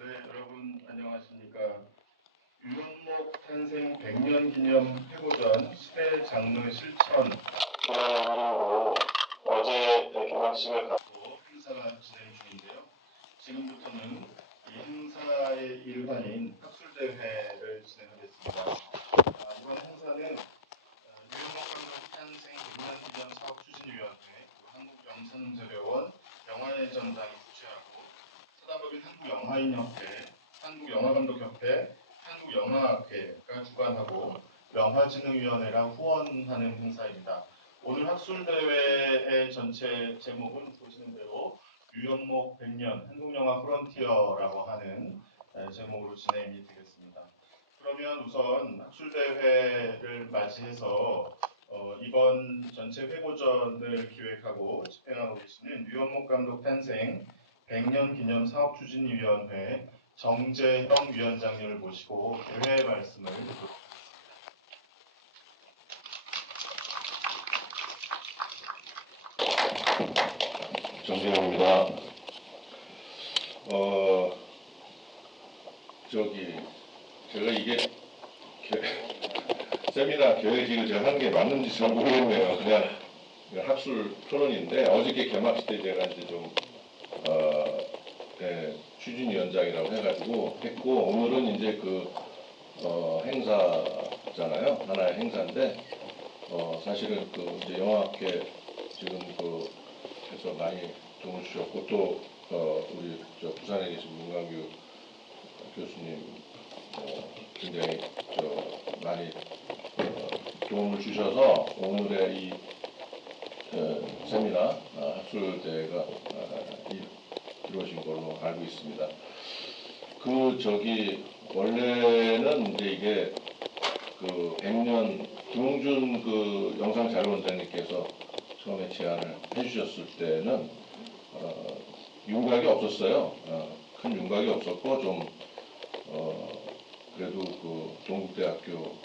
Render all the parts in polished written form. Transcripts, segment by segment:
네, 여러분 안녕하십니까. 유형목 탄생 100년 기념 회고전 시대 장르 실천 이름으로 어제 개막식을 갖고 행사가 진행 중인데요. 지금부터는 이 행사의 일환인 학술대회를 진행하겠습니다. 이번 행사는 유형목 감독 탄생 100년 기념 사업추진위원회, 한국영상제료원 영화예전당이 주최하고 사단법인 한국영화인협회, 한국영화감독협회, 한국영화학회가 주관하고 영화진흥위원회랑 후원하는 행사입니다. 오늘 학술대회의 전체 제목은 보시는 대로 유형목 100년 한국영화 프론티어라고 하는 제목으로 진행이 되겠습니다. 그러면 우선 학술대회를 맞이해서 이번 전체 회고전을 기획하고 집행하고 계시는 유형목 감독 탄생 100년 기념 사업추진위원회 정재형 위원장님을 모시고 대회 말씀을 듣도록 하겠습니다. 정재형입니다. 제가 이게 세미나 계획을 제가 하는 게 맞는지 잘 모르겠네요. 그냥 학술 토론인데 어저께 개막식 때 제가 이제 좀 추진위원장이라고 해가지고 했고, 오늘은 이제 행사잖아요. 하나의 행사인데 사실은 이제 영화학회 지금 해서 많이 도움을 주셨고, 또 우리 부산에 계신 문광규 교수님 굉장히 많이 도움을 주셔서 오늘의 이 세미나 학술대회가 이루어진 걸로 알고 있습니다. 원래는 이제 이게 100년 김홍준 영상자료원장님께서 처음에 제안을 해주셨을 때는 윤곽이 없었어요. 큰 윤곽이 없었고 좀 그래도 동국대학교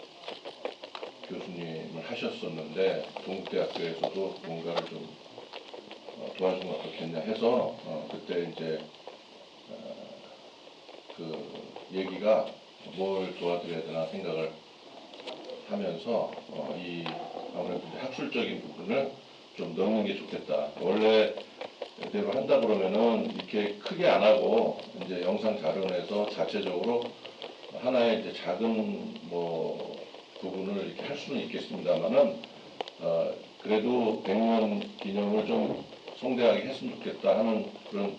교수님을 하셨었는데 동국대학교에서도 뭔가를 좀 도와주면 어떻겠냐 해서 그때 이제 얘기가 뭘 도와드려야 되나 생각을 하면서 아무래도 학술적인 부분을 좀 넣는 게 좋겠다. 원래대로 한다 그러면은 이렇게 크게 안 하고 이제 영상 자료에서 자체적으로 하나의 이제 작은 부분을 이렇게 할 수는 있겠습니다만은 그래도 100년 기념을 좀 성대하게 했으면 좋겠다 하는 그런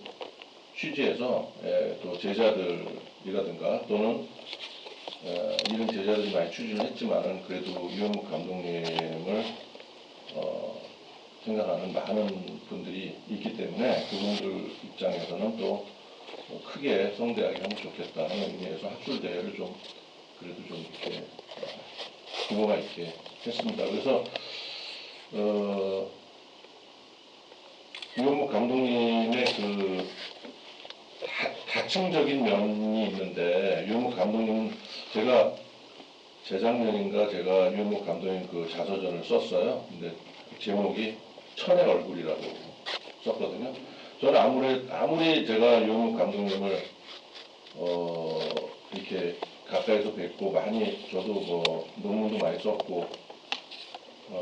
취지에서 또 제자들이라든가 또는 이런 제자들이 많이 추진을 했지만은 그래도 유형목 감독님을 생각하는 많은 분들이 있기 때문에 그분들 입장에서는 또 크게 성대하게 하면 좋겠다 하는 의미에서 학술대회를 좀 그래도 좀 이렇게 규모가 있게 했습니다. 그래서 유형목 감독님의 다층적인 면이 있는데, 유형목 감독님은 제가 재작년인가 제가 유형목 감독님 자서전을 썼어요. 근데 제목이 천의 얼굴이라고 썼거든요. 저는 아무리 제가 유형목 감독님을 이렇게 가까이서 뵙고 많이 저도 논문도 많이 썼고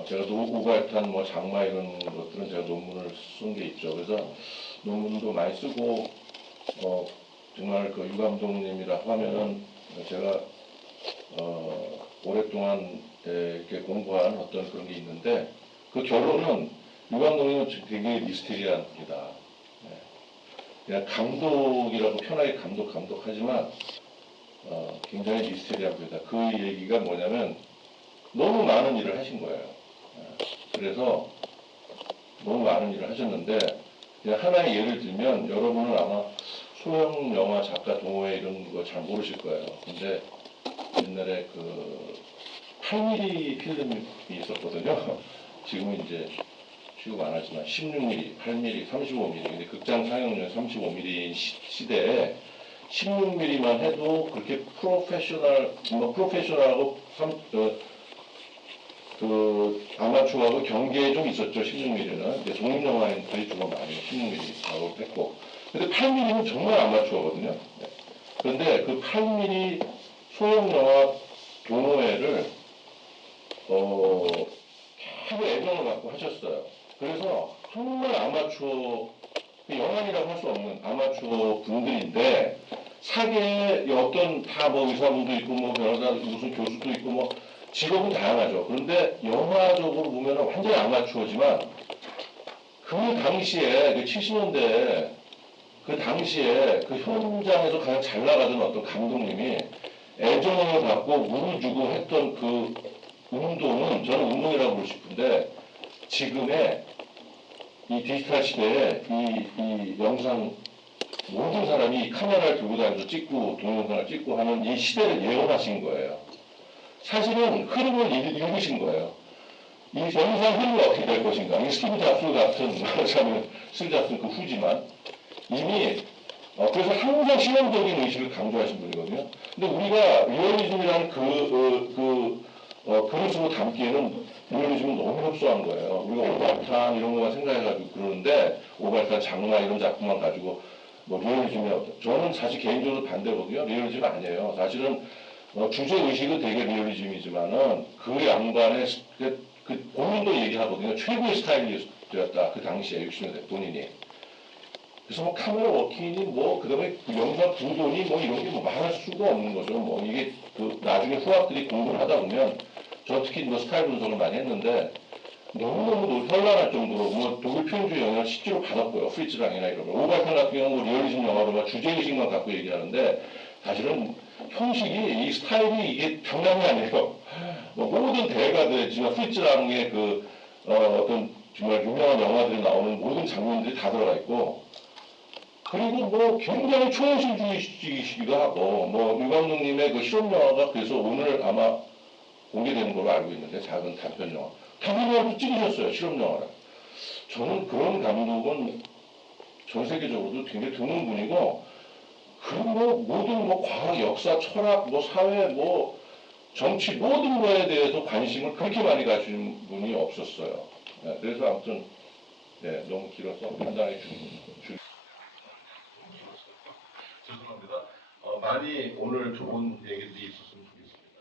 제가 우갈탄 장마 이런 것들은 제가 논문을 쓴 게 있죠. 그래서 논문도 많이 쓰고 정말 유 감독님이라고 하면은 제가 오랫동안 이렇게 공부한 어떤 그런 게 있는데, 그 결론은 유 감독님은 되게 미스테리합니다. 그냥 감독이라고 편하게 감독하지만 굉장히 미스테리합니다. 그 얘기가 뭐냐면 너무 많은 일을 하신 거예요. 그래서 너무 많은 일을 하셨는데, 그냥 하나의 예를 들면 여러분은 아마 소형 영화 작가 동호회 이런 거 잘 모르실 거예요. 근데 옛날에 8mm 필름이 있었거든요. 지금은 이제 취급 안 하지만 16mm, 8mm, 35mm. 근데 극장 상영률 35mm 시대에 16mm만 해도 그렇게 프로페셔널하고 아마추어하고 경계에 좀 있었죠. 16mm는 독립영화인들이 주로 많이 16mm라고 했고, 근데 8mm는 정말 아마추어거든요. 그런데 그 8mm 소형 영화 동호회를 계속 애정을 갖고 하셨어요. 그래서 정말 아마추어, 영환이라고 할 수 없는 아마추어 분들인데, 사계에 어떤 다 뭐 의사분도 있고 뭐 변호사 무슨 교수도 있고 뭐 직업은 다양하죠. 그런데 영화적으로 보면 완전히 아마추어지만 그 당시에 그 70년대 그 당시에 그 현장에서 가장 잘 나가던 어떤 감독님이 애정을 갖고 물을 주고 했던 그 운동은 저는 운동이라고 부르고 싶은데, 지금의 이 디지털 시대에 이 영상 모든 사람이 카메라를 들고 다니면서 찍고 동영상을 찍고 하는 이 시대를 예언하신 거예요. 사실은 흐름을 읽으신 거예요. 이 영상 흐름이 어떻게 될 것인가. 이 스티브 잡스 같은 말하자면 스티브 잡스는 그 후지만 이미 그래서 항상 실험적인 의식을 강조하신 분이거든요. 근데 우리가 리얼리즘이라는 그릇으로 담기에는 리얼리즘은 너무 협소한 거예요. 우리가 오발탄 이런 거만 생각해가지고 그러는데, 오발탄 장르 이런 작품만 가지고 뭐 리얼리즘이 저는 사실 개인적으로 반대거든요. 리얼리즘 아니에요. 사실은 주제 의식은 되게 리얼리즘이지만은 그 양반의 본인도 얘기하거든요. 최고의 스타일리스트였다. 그 당시에 60년대 본인이. 그래서 뭐 카메라 워킹이 뭐 그다음에 영상 구도니 뭐 이런 게 뭐 말할 수가 없는 거죠. 뭐 이게 그 나중에 후학들이 공부를 하다 보면, 저 특히 뭐 스타일 분석을 많이 했는데 너무너무 현란할 정도로 뭐 독일 표현주의 영향을 실제로 받았고요. 프리츠랑이나 이런 거. 오발탄 같은 경우는 뭐 리얼리즘 영화로만 주제의식만 갖고 얘기하는데, 사실은 형식이 이 스타일이 이게 장난이 아니에요. 뭐 모든 대가들 지금 프리츠랑의 어떤 정말 유명한 영화들이 나오는 모든 장면들이 다 들어가 있고, 그리고 뭐 굉장히 초현실주의이기도 하고, 뭐 유 감독님의 그 실험 영화가 그래서 오늘 아마 공개되는 걸로 알고 있는데, 작은 단편 영화. 단편 영화도 찍으셨어요, 실험 영화를. 저는 그런 감독은 전 세계적으로도 굉장히 드문 분이고, 그리고 뭐 모든 뭐 과학, 역사, 철학, 뭐 사회, 뭐 정치 모든 거에 대해서 관심을 그렇게 많이 가진 분이 없었어요. 네, 그래서 아무튼 네, 너무 길어서 간단하게 죄송합니다. 많이 오늘 좋은 얘기들이 있었으면 좋겠습니다.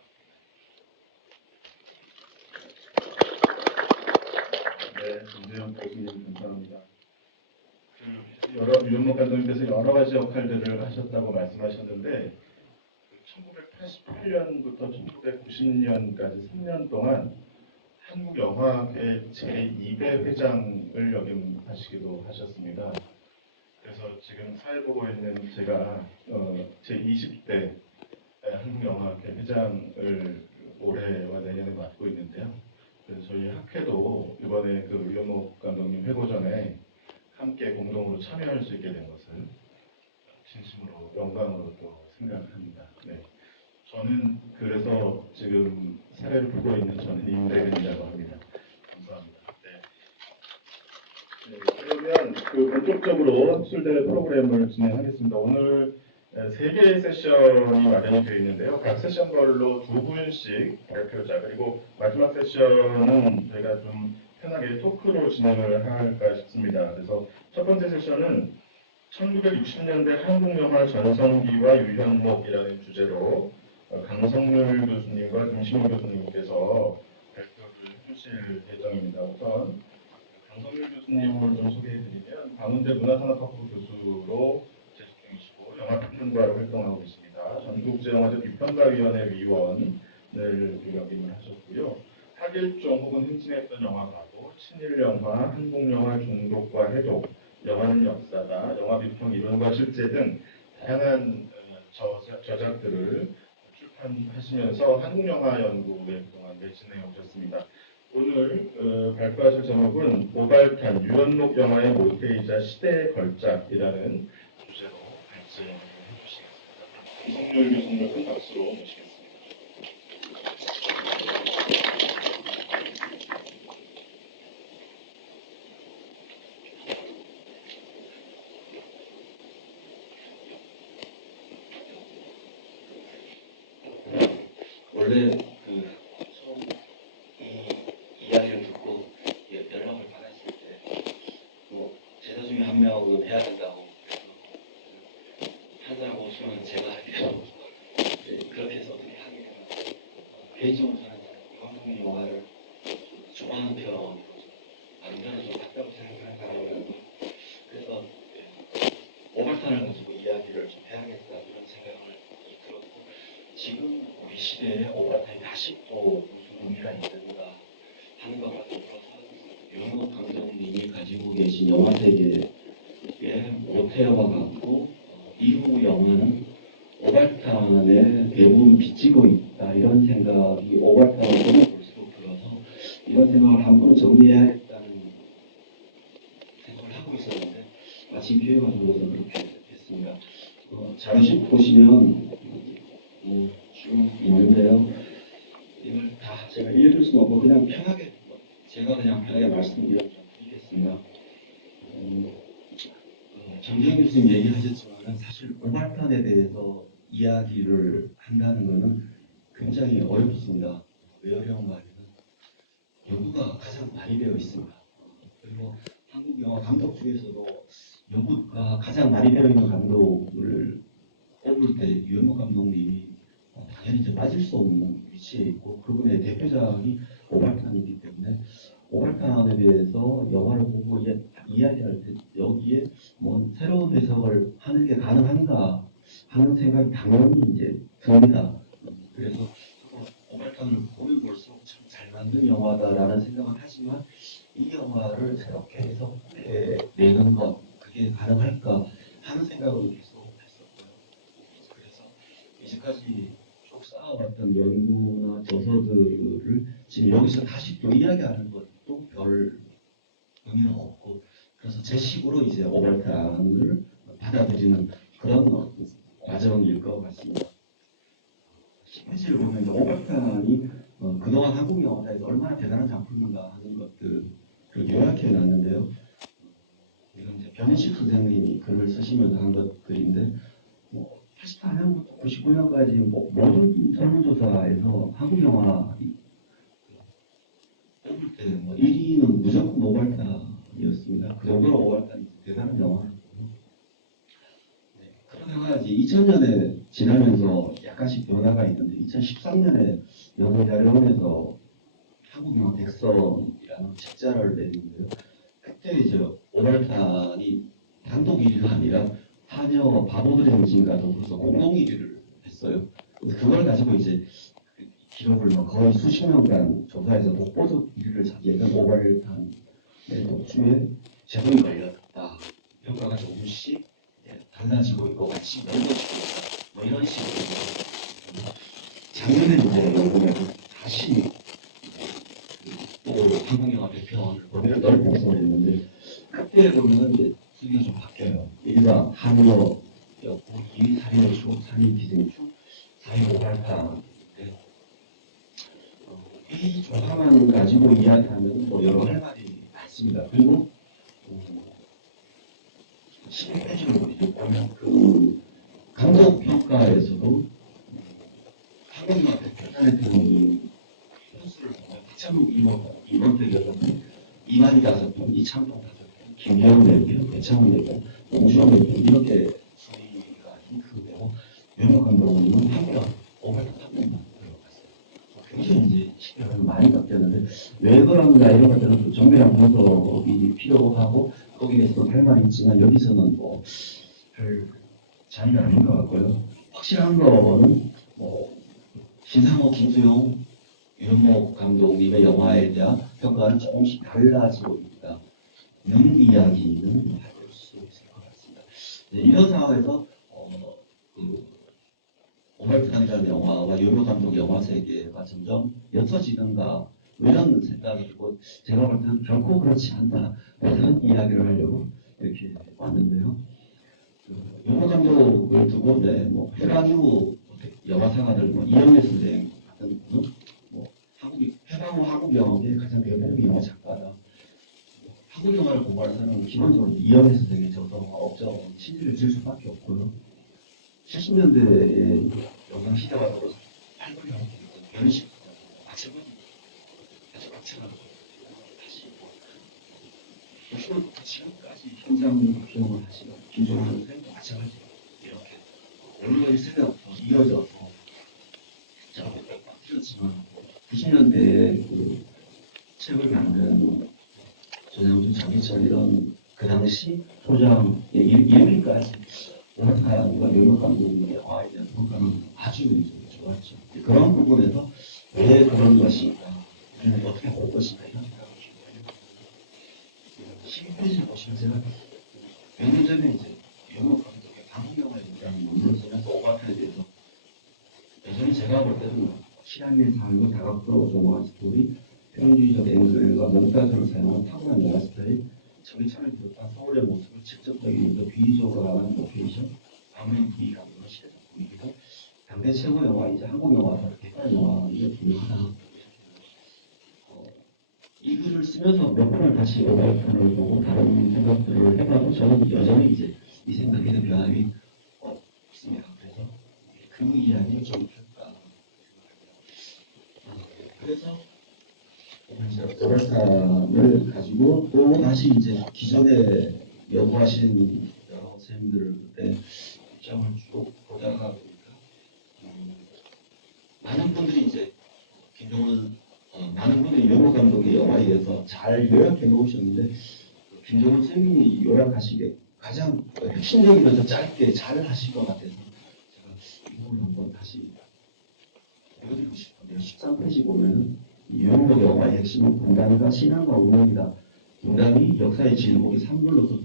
네, 김재영 교수님 감사합니다. 여러 유현목 감독님께서 여러 가지 역할들을 하셨다고 말씀하셨는데, 1988년부터 1990년까지 3년 동안 한국영화학회 제2배 회장을 역임하시기도 하셨습니다. 그래서 지금 사회보고 있는 제가 제20대 한국영화학회 회장을 올해와 내년에 맡고 있는데요. 그래서 저희 학회도 이번에 그 유현목 감독님 회고전에 함께 공동으로 참여할 수 있게 된 것을 진심으로 영광으로 또 생각합니다. 네. 저는 그래서 지금 사례를 보고 있는 저는 임대근이라고 합니다. 감사합니다. 네. 그러면 그 본격적으로 술대 프로그램을 진행하겠습니다. 오늘 3개의 세션이 마련이 되어 있는데요. 각 세션별로 2분씩 발표자, 그리고 마지막 세션은 저희가 좀 편하게 토크로 진행을 할까 싶습니다. 그래서 첫 번째 세션은 1960년대 한국영화 전성기와 유현목이라는 주제로 강성률 교수님과 김신우 교수님께서 발표를 해주실 예정입니다. 우선 강성률 교수님을 좀 소개해드리면 광운대 문화산업학부 교수로 재직 중이시고 영화평론가로 활동하고 계십니다. 전국제영화제 비평가위원회 위원을 역임을 하셨고요. 하길종 혹은 흥진했던 영화가도, 친일영화, 한국영화 중독과 해독, 영화는 역사다, 영화비평 이론과 실제 등 다양한 저작들을 출판하시면서 한국영화 연구에 그동안 매진해 오셨습니다. 오늘 발표하실 제목은 오발탄, 유현목 영화의 모태이자 시대의 걸작이라는 주제로 발제해 주시겠습니다. 이성열 교수님을 큰 박수로 모시겠습니다. 원래 처음 이 이야기를 듣고 연락을 받았을 때 제자 중에 한 명은 해야 된다고 하자고 저는 제가 할게요. 네, 그렇게 해서 어떻게 하게 돼요. 개인적으로 저는 이광동 영화를 좋아하는 편이고 남자는 좀 같다고 생각하는 사람이라서 그래서 오발탄을 가지고 이야기를 좀 해야겠다 이런 생각을 들었고 지금 우리 시대에 오발탄이 다시 또 무슨 의미가 있는가 하는 것과 더불어서 윤호 감독님이 가지고 계신 영화 세계에 모태여와 같고 이후 영화는 오발탄에 대부분 비치고 있다 이런 생각이 오발탄을 보면 볼수록 들어서 이런 생각을 한번 정리해야겠다는 생각을 하고 있었는데 마침 기회가 주어서 그렇게 됐습니다. 자료실 보시면 쭉 있는데요. 이걸 다 제가 읽을 수는 없고 그냥 편하게 제가 그냥 편하게 말씀드리겠습니다. 정재현 교수님 얘기하셨지만 사실 오발탄에 대해서 이야기를 한다는 것은 굉장히 어렵습니다. 왜 어려운가 하면 연구가 가장 많이 되어 있습니다. 그리고 한국 영화 감독 중에서도 연구가 가장 많이 되어 있는 감독을 뽑을 때 유현목 감독님이 당연히 이제 빠질 수 없는 위치에 있고 그분의 대표작이 오발탄이기 때문에 오발탄에 대해서 영화를 보고 이야기할 때 여기에 뭐 새로운 해석을 하는 게 가능한가 하는 생각이 당연히 이제 듭니다. 그래서 오발탄을 보면 볼수록 참 잘 만든 영화다라는 생각은 하지만 이 영화를 새롭게 해석해내는 것 그게 가능할까 하는 생각을 계속 했었고요. 그래서 이제까지 쭉 쌓아왔던 연구나 저서들을 지금 여기서 다시 또 이야기하는 것도 별 의미는 없고 그래서 제 식으로 이제 오발탄을 받아들이는 그런 과정일 것 같습니다. 10페이지를 보면 오발탄이 그동안 한국 영화사에서 얼마나 대단한 작품인가 하는 것들을 요약해 놨는데요. 이건 이제 변인식 선생님이 글을 쓰시면서 한 것들인데 84년부터 99년까지 모든 설문조사에서 한국 영화 뽑을 때 1위는 무조건 오발탄이었습니다. 그 정도로 오발탄이 대단한 영화였고요. 그러다가 이제 2000년에 지나면서 약간씩 변화가 있는데 2013년에 영화대학원에서 한국 영화 백선이라는 책자를 내는데요. 그때 이제 오발탄이 단독 1위가 아니라 한여 바보들의 행진과 더불어서 공동 1위를 했어요. 그걸 가지고 이제 기록을 거의 수십 년간 조사해서 독보적 1위를 차지했던 오발탄의 독주에 제동이 걸렸다. 평가가 조금씩 달라지고 있고 같이 넓어지고 있다. 뭐 이런 식으로 작년에 이제 보면 다시 또 한국 영화 배편을 범위를 넓혀서 했는데 그때 보면은 이제 순위가 좀 바뀌어요. 1가 한여였고 2위 살인의 추억, 3위 기생충, 4위 오발탄. 이 조사만 가지고 이야기하면 뭐 여러 할 말이 많습니다. 그리고 11페이지를 보면 그 감독 평가에서도 한국 영화 배편에 드는 편수를 보면 박찬욱 임원택이었는데 이만희 5편, 이창동 5편, 김혜영 4편, 배창훈 4편, 홍주영 4편 이렇게 순위가 잉크되고 윤호 감독님은 한 편, 오발탄 한 편만 들어갔어요. 굉장히 이제 시대가 많이 바뀌었는데 왜 그런가 이런 것들은 정밀한 분석이 필요하고 거기에서 할 말이 있지만 여기서는 별 자리가 아닌 것 같고요. 확실한 거는 신상호, 김수용, 유현목 감독님의 영화에 대한 평가는 조금씩 달라지고 있다는 이야기는 할 수 있을 것 같습니다. 네, 이런 상황에서 오발탄이라는 영화와 유현목 감독 영화 세계가 점점 옅어지는가 이런 생각이 들고 제가 볼 때는 결코 그렇지 않다 이런 이야기를 하려고 이렇게 왔는데요. 유현목 감독을 두고 해방 이후 영화 생활을 이영애 선생 같은 분은 해방 후 한국 영화의 가장 대표적인 영화 작가다. 한국 영화를 공부하는 기본적으로 이영애 선생의 저서가 업적 신지를 질 수밖에 없고요. 70년대에 영상 시대가 들어서 한국 영화의 변식, 마찬가지 아주 마찬가지 다시 지금부터 지금까지 현장 비용을 하시는 김종환 선생님도 마찬가지로 이렇게 원로 1세대부터 이어져서 바뀌었지만 90년대에 그 책을 만든 전형준, 장기철 이런 그 당시 소장 이름까지 오락가연과 연극 감독의 영화에 대한 평가는 아주 좋았죠. 그런 부분에서 왜 그런 것인가, 우리는 어떻게 볼 것인가 이런 생각을 주고 12페이지 보시면 제가 몇 년 전에 이제 연극 감독의 방송 영화에 대한 논문을 쓰면서 오바타에 대해서 여전히 제가 볼 때는 실험의 삶을 다각도로 조망한 스토리, 평균적 앵글과 몽타주를 사용한 탁월한 영화 스타일, 정의창을 비롯한 서울의 모습을 직접적이면서 비유적으로 나가는 로케이션, 방면 분위기 감독과 시대적 분위기도 당대 최고 영화이자 한국 영화가 개발 영화의 분명하다. 이 글을 쓰면서 몇 번을 다시 오바이픈을 보고 다른 생각들을 해봐도 저는 여전히 이제 이 생각에 대한 변함이 없습니다. 그래서 그 이야기를 좀 할까. 그래서 오발탄을 가지고 또 다시 이제 기존에 연구하신 여러 선생님들을 그때 입장을 쭉 보다가 보니까 많은 분들이 이제 김정은 많은 분들이 연구 감독의 영화에 대해서 잘 요약해 놓으셨는데 김정은 선생님이 요약하시기에 가장 핵심적이면서 짧게 잘 하실 것 같아서 제가 이 부분을 한번 다시 보여드리고 싶은데요. 13페이지 보면은 연구 영화의 핵심은 분단과 신앙과 운명이다. 분단이 역사의 질목이 산물로서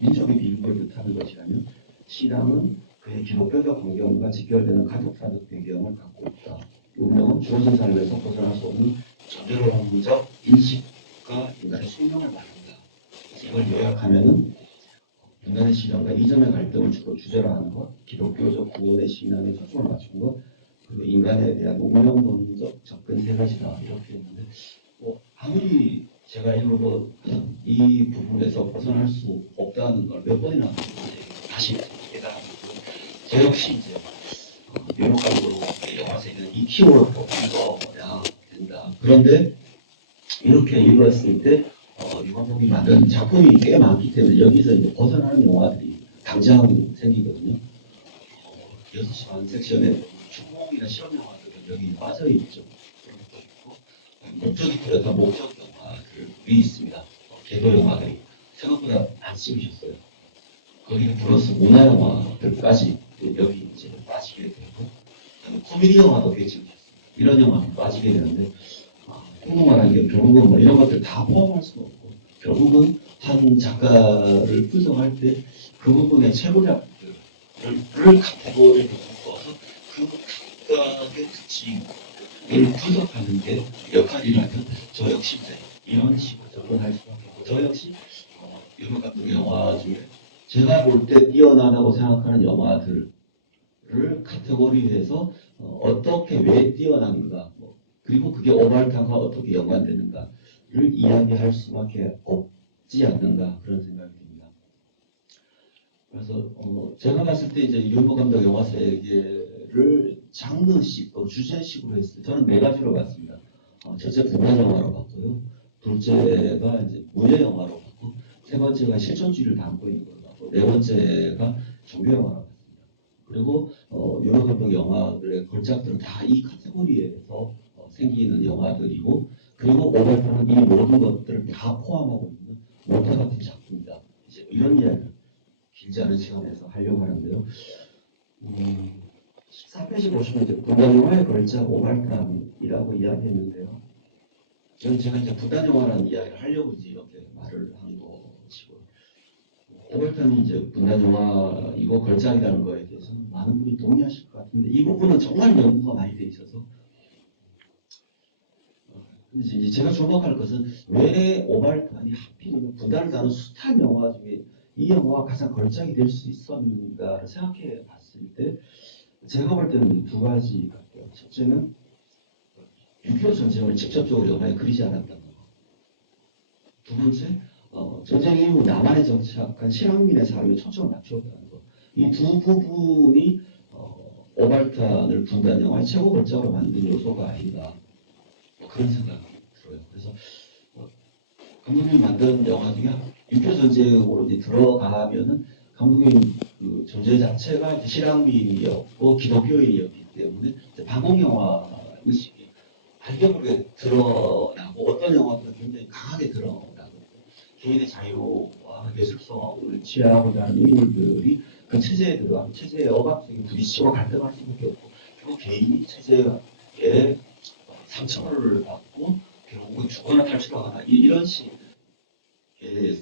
민족의 비극을 뜻하는 것이라면 신앙은 그의 기독교적 환경과 직결되는 가족사적 배경을 갖고 있다. 운명은 주어진 삶에서 벗어날 수 없는 전제론적 인식과 인간의 숙명을 말한다. 이걸 요약하면은 인간의 신앙과 이전의 갈등을 주로 주제로 하는 것, 기독교적 구원의 신앙에 초점을 맞춘 것, 그리고 인간에 대한 운명론적 접근 세 가지다 이렇게 했는데 아무리 제가 읽어도 이 부분에서 벗어날 수 없다는 걸 몇 번이나 다시 깨달았고 저 역시 이제 연극감독으로 영화 세계는 이 키워드로 읽어야 된다. 그런데 이렇게 읽었을 때 유감독이 만든 작품이 꽤 많기 때문에 여기서 이제 벗어나는 영화들이 당장 생기거든요. 6시 반 섹션에 충공이나 실험 영화들은 여기 빠져 있죠. 목적이 뚜렷한 목적 영화들이 있습니다. 개도 영화들이 생각보다 안 찍으셨어요. 거기에 플러스 문화 영화들까지 여기 이제 빠지게 되고 코미디 영화도 꽤 찍으셨어요. 이런 영화도 빠지게 되는데 궁금한 게 결국은 뭐 이런 것들 다 포함할 수가 없고 결국은 한 작가를 분석할 때 그 부분의 최고작들을 카테고리를 묶어서 그 각각의 특징을 분석하는 게 역할이라면 저 역시 이제 이런 식으로 접근할 수밖에 없고 저 역시 유명 감독 영화 중에 제가 볼 때 뛰어나다고 생각하는 영화들을 카테고리해서 어떻게 왜 뛰어난가 그리고 그게 오발탄과 어떻게 연관되는가를 이야기할 수밖에 없지 않는가 그런 생각이 듭니다. 그래서 제가 봤을 때 이제 윤모 감독 영화 세계를 장르식 또 주제식으로 했을 때 저는 네 가지로 봤습니다. 첫째 분단 영화로 봤고요. 둘째가 이제 문예 영화로 봤고 세 번째가 실존주의를 담고 있는 걸로 봤고 네 번째가 종교 영화로 봤습니다. 그리고 윤모 감독 영화들의 걸작들은 다 이 카테고리에서 생기는 영화들이고 그리고 오발탄은 이 모든 것들을 다 포함하고 있는 모태 같은 작품이다. 이제 이런 이야기를 길지 않은 시간에서 하려고 하는데요. 14페이지 보시면 이제 분단 영화의 걸작 오발탄이라고 이야기했는데요. 저는 제가 이제 분단 영화라는 이야기를 하려고 이제 이렇게 말을 한 것이고 오발탄이 이제 분단 영화이고 걸작이라는 거에 대해서는 많은 분이 동의하실 것 같은데 이 부분은 정말 연구가 많이 돼 있어서 이제 제가 주목할 것은 왜 오발탄이 하필이면 분단을 다룬 숱한 영화 중에 이 영화가 가장 걸작이 될 수 있었는가를 생각해 봤을 때 제가 볼 때는 두 가지 같아요. 첫째는 6.25 전쟁을 직접적으로 영화에 그리지 않았다는 거. 두 번째, 전쟁 이후 남한에 정착한 실향민의 삶에 초점을 맞추었다는 거. 이 두 부분이 오발탄을 분단 영화의 최고 걸작으로 만든 요소가 아닌가 그런 생각이 들어요. 그래서 감독님이 만든 영화 중에 6.25 전쟁으로 이제 들어가면은 감독님 그 존재 자체가 이제 실향민이었고 기독교인이었기 때문에 반공 영화 의식이 알게 모르게 드러나고 어떤 영화들은 굉장히 강하게 드러나고 개인의 자유와 예술성을 취하고자 하는 인물들이 그 체제에 들어가면 체제에 억압적인 부딪히고 갈등할 수밖에 없고 결국 개인이 체제에 상처를 받고 결국 죽거나 탈출하거나 이런 식의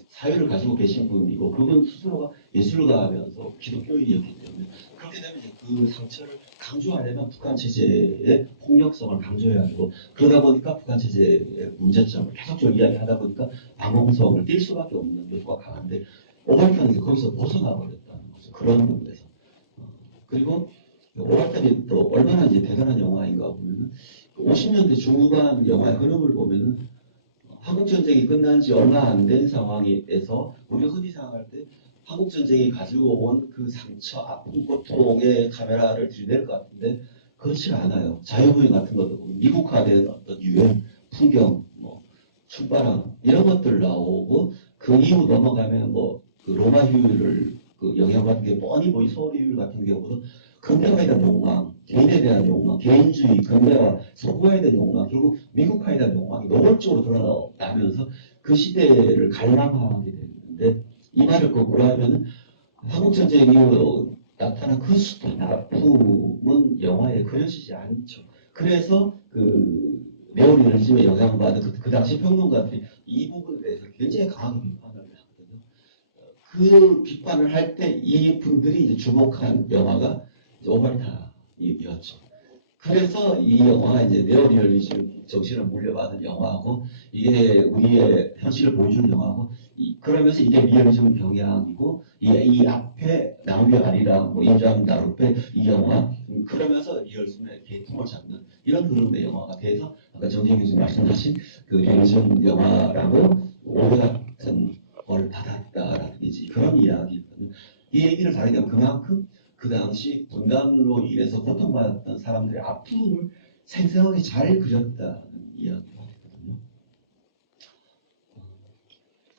사유를 가지고 계신 분이고 그분 스스로가 예술가면서 기독교인이었기 때문에 그렇게 되면 이제 그 상처를 강조하려면 북한 체제의 폭력성을 강조해야 하고 그러다 보니까 북한 체제의 문제점을 계속적으로 이야기하다 보니까 방공성을 띌 수밖에 없는 요소가 강한데 오발탄은 거기서 벗어나 버렸다는 거죠. 그런 부분에서 그리고 오발탄이 또 얼마나 이제 대단한 영화인가 보면은 50년대 중후반 영화의 흐름을 보면은 한국 전쟁이 끝난 지 얼마 안 된 상황에서 우리가 흔히 생각할 때 한국 전쟁이 가지고 온 그 상처, 아픈 고통에 카메라를 들이댈 것 같은데 그렇지 않아요. 자유무역 같은 것도 보면 미국화된 어떤 유행, 풍경, 뭐 출바람 이런 것들 나오고 그 이후 넘어가면 뭐 그 로마 휴일을 그 영향받은 게 뻔히 보이 서울 휴일 같은 경우도 근대화에 대한 욕망, 개인에 대한 욕망, 개인주의, 근대화, 서구화에 대한 욕망, 결국 미국화에 대한 욕망이 노골적으로 드러나면서 그 시대를 갈망하게 되는데 이 말을 거꾸로 하면 한국전쟁 이후로 나타난 그 숱한 아픔은 영화에 그려지지 않죠. 그래서 그 네오리얼리즘에 영향받은 그 당시 평론가들이 이 부분에 대해서 굉장히 강하게 비판을 하거든요. 그 비판을 할 때 이 분들이 이제 주목한 영화가 오발타이었죠. 그래서 이 영화가 이제 네오리얼리즘 정신을 물려받은 영화고 이게 우리의 현실을 보여주는 영화고 그러면서 이게 리얼리즘 경향이고 이 앞에 나무의 아리라 뭐 인자함 나루페 이 영화 그러면서 리얼리즘의 계통을 잡는 이런 흐름의 영화가 돼서 아까 정재영 교수님 말씀하신 그 리얼리즘 영화라고 오해 같은 걸 받았다라는 이제 그런 이야기거든요. 이 얘기를 다르게 하면 그만큼 그 당시 분단으로 인해서 고통받았던 사람들의 아픔을 생생하게 잘 그렸다는 이야기가 되거든요.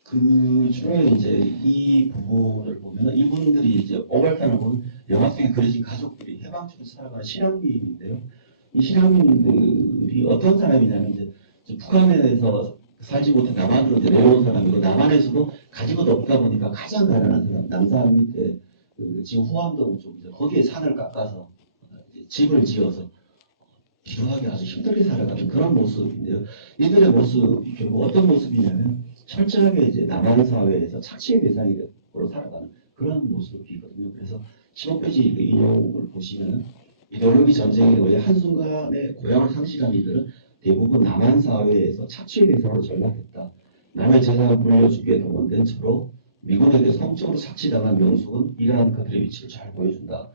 그 중에 이제 이 부분을 보면 이분들이 이제 오발탄을 보면 영화 속에 그려진 가족들이 해방촌에서 살아가는 실향민인데요. 이 실향민들이 어떤 사람이냐면 이제 북한에서 살지 못해 남한으로 내려온 사람이고 남한에서도 가지고도 없다 보니까 가장 가난한 사람 남산 밑에 그 지금 후암동 쪽이죠. 거기에 산을 깎아서 집을 지어서 비교하기 아주 힘들게 살아가는 그런 모습인데요. 이들의 모습이 결국 어떤 모습이냐면 철저하게 이제 남한 사회에서 착취의 대상으로 살아가는 그런 모습이거든요. 그래서 15페이지 그 인용을 보시면 이데올로기 전쟁에 의해 한순간에 고향을 상실한 이들은 대부분 남한 사회에서 착취의 대상으로 전락했다. 남의 재산을 물려주기 위해 동원된 저로 미군에게 성적으로 착취당한 명숙은 이러한 그들의 위치를 잘 보여준다.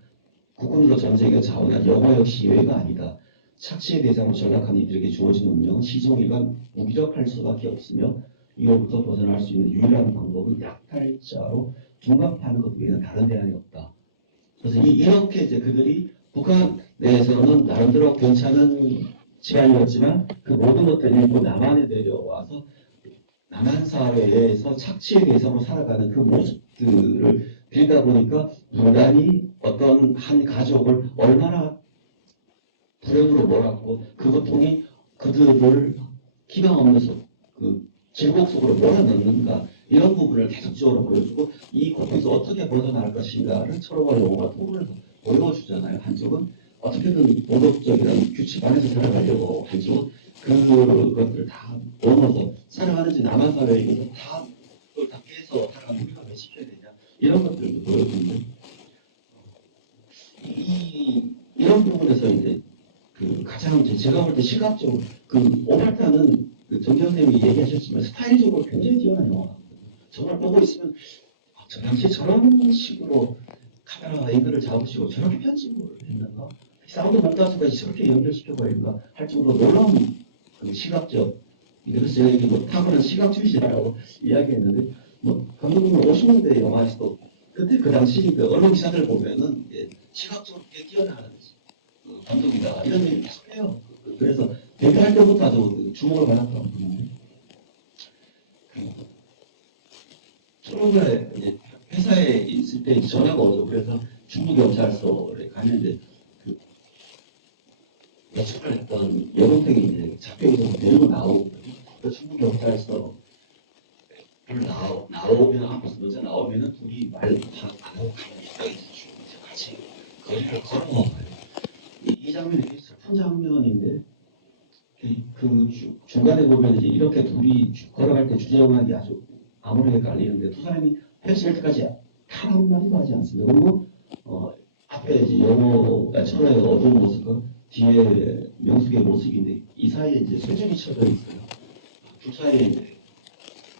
국군으로 전쟁에 자원한 영화 역시 예외가 아니다. 착취의 대상으로 전락한 이들에게 주어진 운명은 시종일관 무기력할 수밖에 없으며 이로부터 벗어날 수 있는 유일한 방법은 약탈자로 둔갑하는 것 외에는 다른 대안이 없다. 그래서 이렇게 이제 그들이 북한 내에서는 나름대로 괜찮은 집안이었지만 그 모든 것들이 일부 남한에 내려와서 남한 사회에서 착취의 대상으로 살아가는 그 모습들을 그리다 보니까 인간이 어떤 한 가족을 얼마나 불행으로 몰았고 그 고통이 그들을 희망 없는 그 질곡 속으로 몰아넣는가 이런 부분을 계속적으로 보여주고 이 고통에서 어떻게 벗어날 것인가를 서로가 영화가 통해서 보여주잖아요. 한쪽은 어떻게든 도덕적이라는 규칙 안에서 살아가려고 한쪽은 그것들을 다 넘어서 살아가는지 남한 사회에서 다 그걸 다 깨서 살아가는 우리가 왜 지켜야 되냐 이런 것들도 보여주는데 이런 부분에서 이제 그 가장 이제 제가 볼 때 시각적으로 그 오발타는 그 정재 선생님이 얘기하셨지만 스타일적으로 굉장히 뛰어난 영화거든요. 정말 보고 있으면 저 당시에 저런 식으로 카메라 앵글을 잡으시고 저렇게 편집을 했는가 사운드 몽타주까지 저렇게 연결시켜버린가 할 정도로 놀라운 그 시각적 그래서 제가 이게 뭐 타고난 시각주의자라고 이야기했는데 뭐 감독님은 50년대 영화에서도 그때 그 당시 그 언론 기사들 보면은 시각적으로 꽤 뛰어난 감독이다 이런 얘기 계속 해요. 그래서 데뷔할 때부터 아주 주목을 받았다고 보는데 프로그램 이제 회사에 있을 때 전화가 오죠. 그래서 중부경찰서에 가는데 그 예측을 했던 여동생이 이제 잡혀있어서 데리고 나오거든요. 그 중부경찰서를 나오면 한번 먼저 나오면은 둘이 말 다 안 하고 가만히 있다가 이제 같이 거리를 걸어가요. 이 장면이 되게 슬픈 장면인데 중간에 보면 이제 이렇게 둘이 걸어갈 때 주제음악이 아주 아무렇게 깔리는데 두 사람이 헤어질 때까지 단 한마디도 하지 않습니다. 그리고 앞에 이제 철호의 어두운 모습과 뒤에 명숙의 모습인데 이 사이에 이제 쇠줄이 쳐져 있어요. 둘 사이에 이제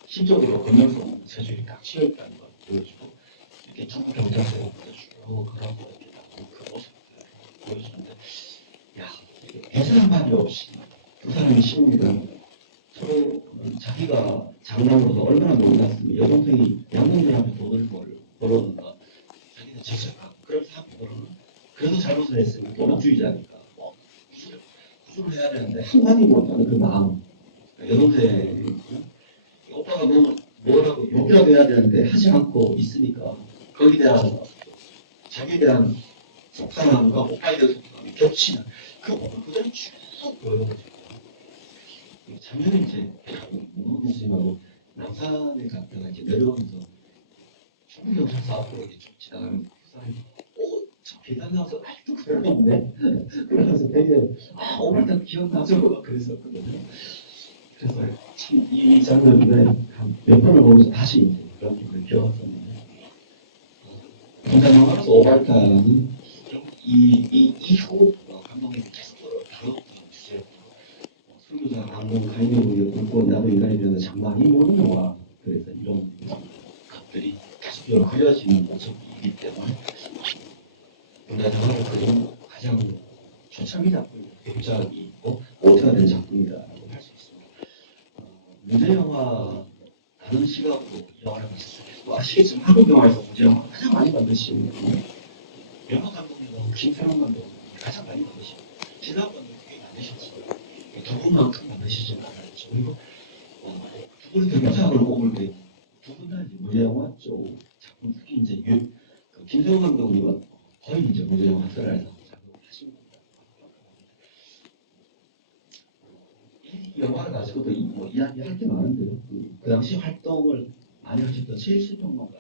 심적으로 건너서 쇠줄이 딱 치여 있다는 걸 보여주고 이렇게 중국 경찰서에 쭉 걸어가고 이렇게 그 모습을 보여주는데 야 해설 한마디 없이 두 사람이 심리가 서로 자기가 장남으로서 얼마나 놀랐으면 여동생이 양동생한테 돈을 벌어준다. 자기는 제쳐가 그런 사람이 벌어는 그래도 잘못을 했으면 도덕주의자니까 구술을 해야 되는데 한마디 못하는 그 마음. 여동생 오빠가 뭐라고 욕이라도 해야 되는데 하지 않고 있으니까 거기에 대한 자기에 대한 속상함과 오빠에 대한 속상함이 겹치는 그 그들이 쭉 보여가지고 작년에 이제 문무님하고 남산에 갔다가 이제 내려오면서 중부경찰서 앞으로 이렇게 쭉 지나가면 그 사람이 저 계단 나와서 아직도 그러는데 그러면서 되게 오늘따라 기억나죠? 그랬었거든요. 그래서 참 이 장면을 한 몇 번을 보면서 다시 이제 그런 기분을 기억했었는데 공장 영화로서 오발타는 이후 감독님이 계속 다뤘던 주제였고 술교사 방금 가인의 굵고 나도 인간에 대한 장막 이 모든 영화 그래서 이런 것들이 계속 그려지는 모습이기 때문에 문화 영화를 그리는 가장 초창기 작품 굉장히 있고 오태가 된 작품이라고 할 수 있습니다. 문제 영화 다른 시각으로 이 영화를 봤을 때 아시겠지만 한국 영화에서 문제 영화 가장 많이 만드시는 분이 영화 감독님하고 김태형 감독이 가장 많이 만드시고 신랑 감독이 되게 만드셨어요. 두 분만큼 만드시진 않았죠. 그리고 두 분의 대표작을 뽑을 때 두 분 다 이제 문제 영화 쪽 작품 특히 이제 그 김태형 감독님은 거의 이제 문제 영화 들어가서 작품을 하신 겁니다. 이 영화를 가지고도 뭐 이야기할 게 많은데요. 그 당시 활동을 많이 하셨던 최일수 평론가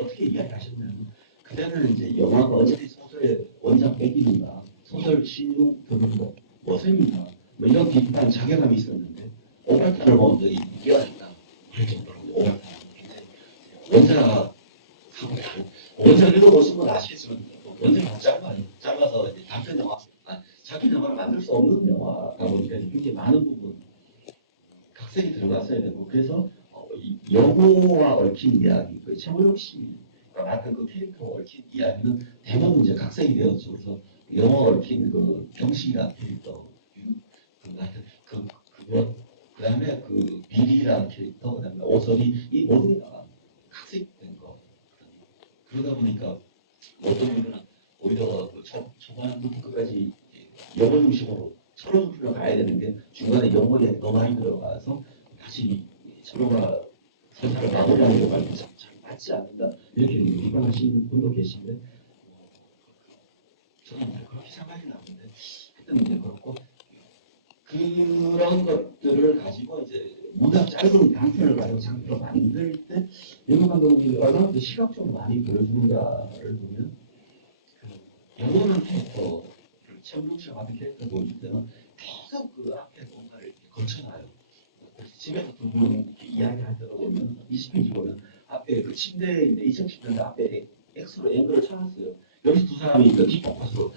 어떻게 이야기하셨냐면 그때는 이제 영화가 어차피 소설의 원작 백인인가 소설 신용 등은 뭐셈인가 뭐 이런 비슷한 자괴감이 있었는데 오발탄을 먼저 이겨냈다 그럴 정도로 오발탄 원작 하고 다른 원작 읽어보신 건 아시겠지만 원작이 너무 짧아서 이제 단편 영화 장편 영화를 만들 수 없는 영화다 보니까 굉장히 많은 부분 각색이 들어갔어야 되고 그래서 영호와 얽힌 이야기 그 최무룡 씨가 맡은 그 캐릭터와 얽힌 이야기는 대부분 이제 각색이 되었죠. 그래서 영호와 얽힌 그 경식이라는 캐릭터 그다음에 그 비리라는 캐릭터 그다음에 오설이 이 모든 게 다 각색된 거 그러다 보니까 어떤 분들은 오히려 그 초반부터 끝까지 영어 중심으로 서로 중심으로 가야 되는 게 중간에 영어에 너무 많이 들어가서 다시 서로가 선사를 마무리하려고 하면 잘 맞지 않는다 이렇게 비판하시는 분도 계신데 저는 그렇게 생각하지는 않는데 하여튼 이제 그렇고 그런 것들을 가지고 이제 문학 짧은 단편을 가지고 장편을 만들 때 영화 감독님이 얼마나 시각적으로 많이 보여주는가를 보면 영어는 캐릭터 최무룡 씨가 맡은 캐릭터 보일 때는 계속 그 앞에 뭔가를 이렇게 걸쳐놔요. 집에서 두 분 이야기할 때도 보면 20페이지 보면 앞에 그 침대에 있는 2010년대 앞에 X로 앵글을 쳐놨어요. 여기서 두 사람이 그 뒷포커스로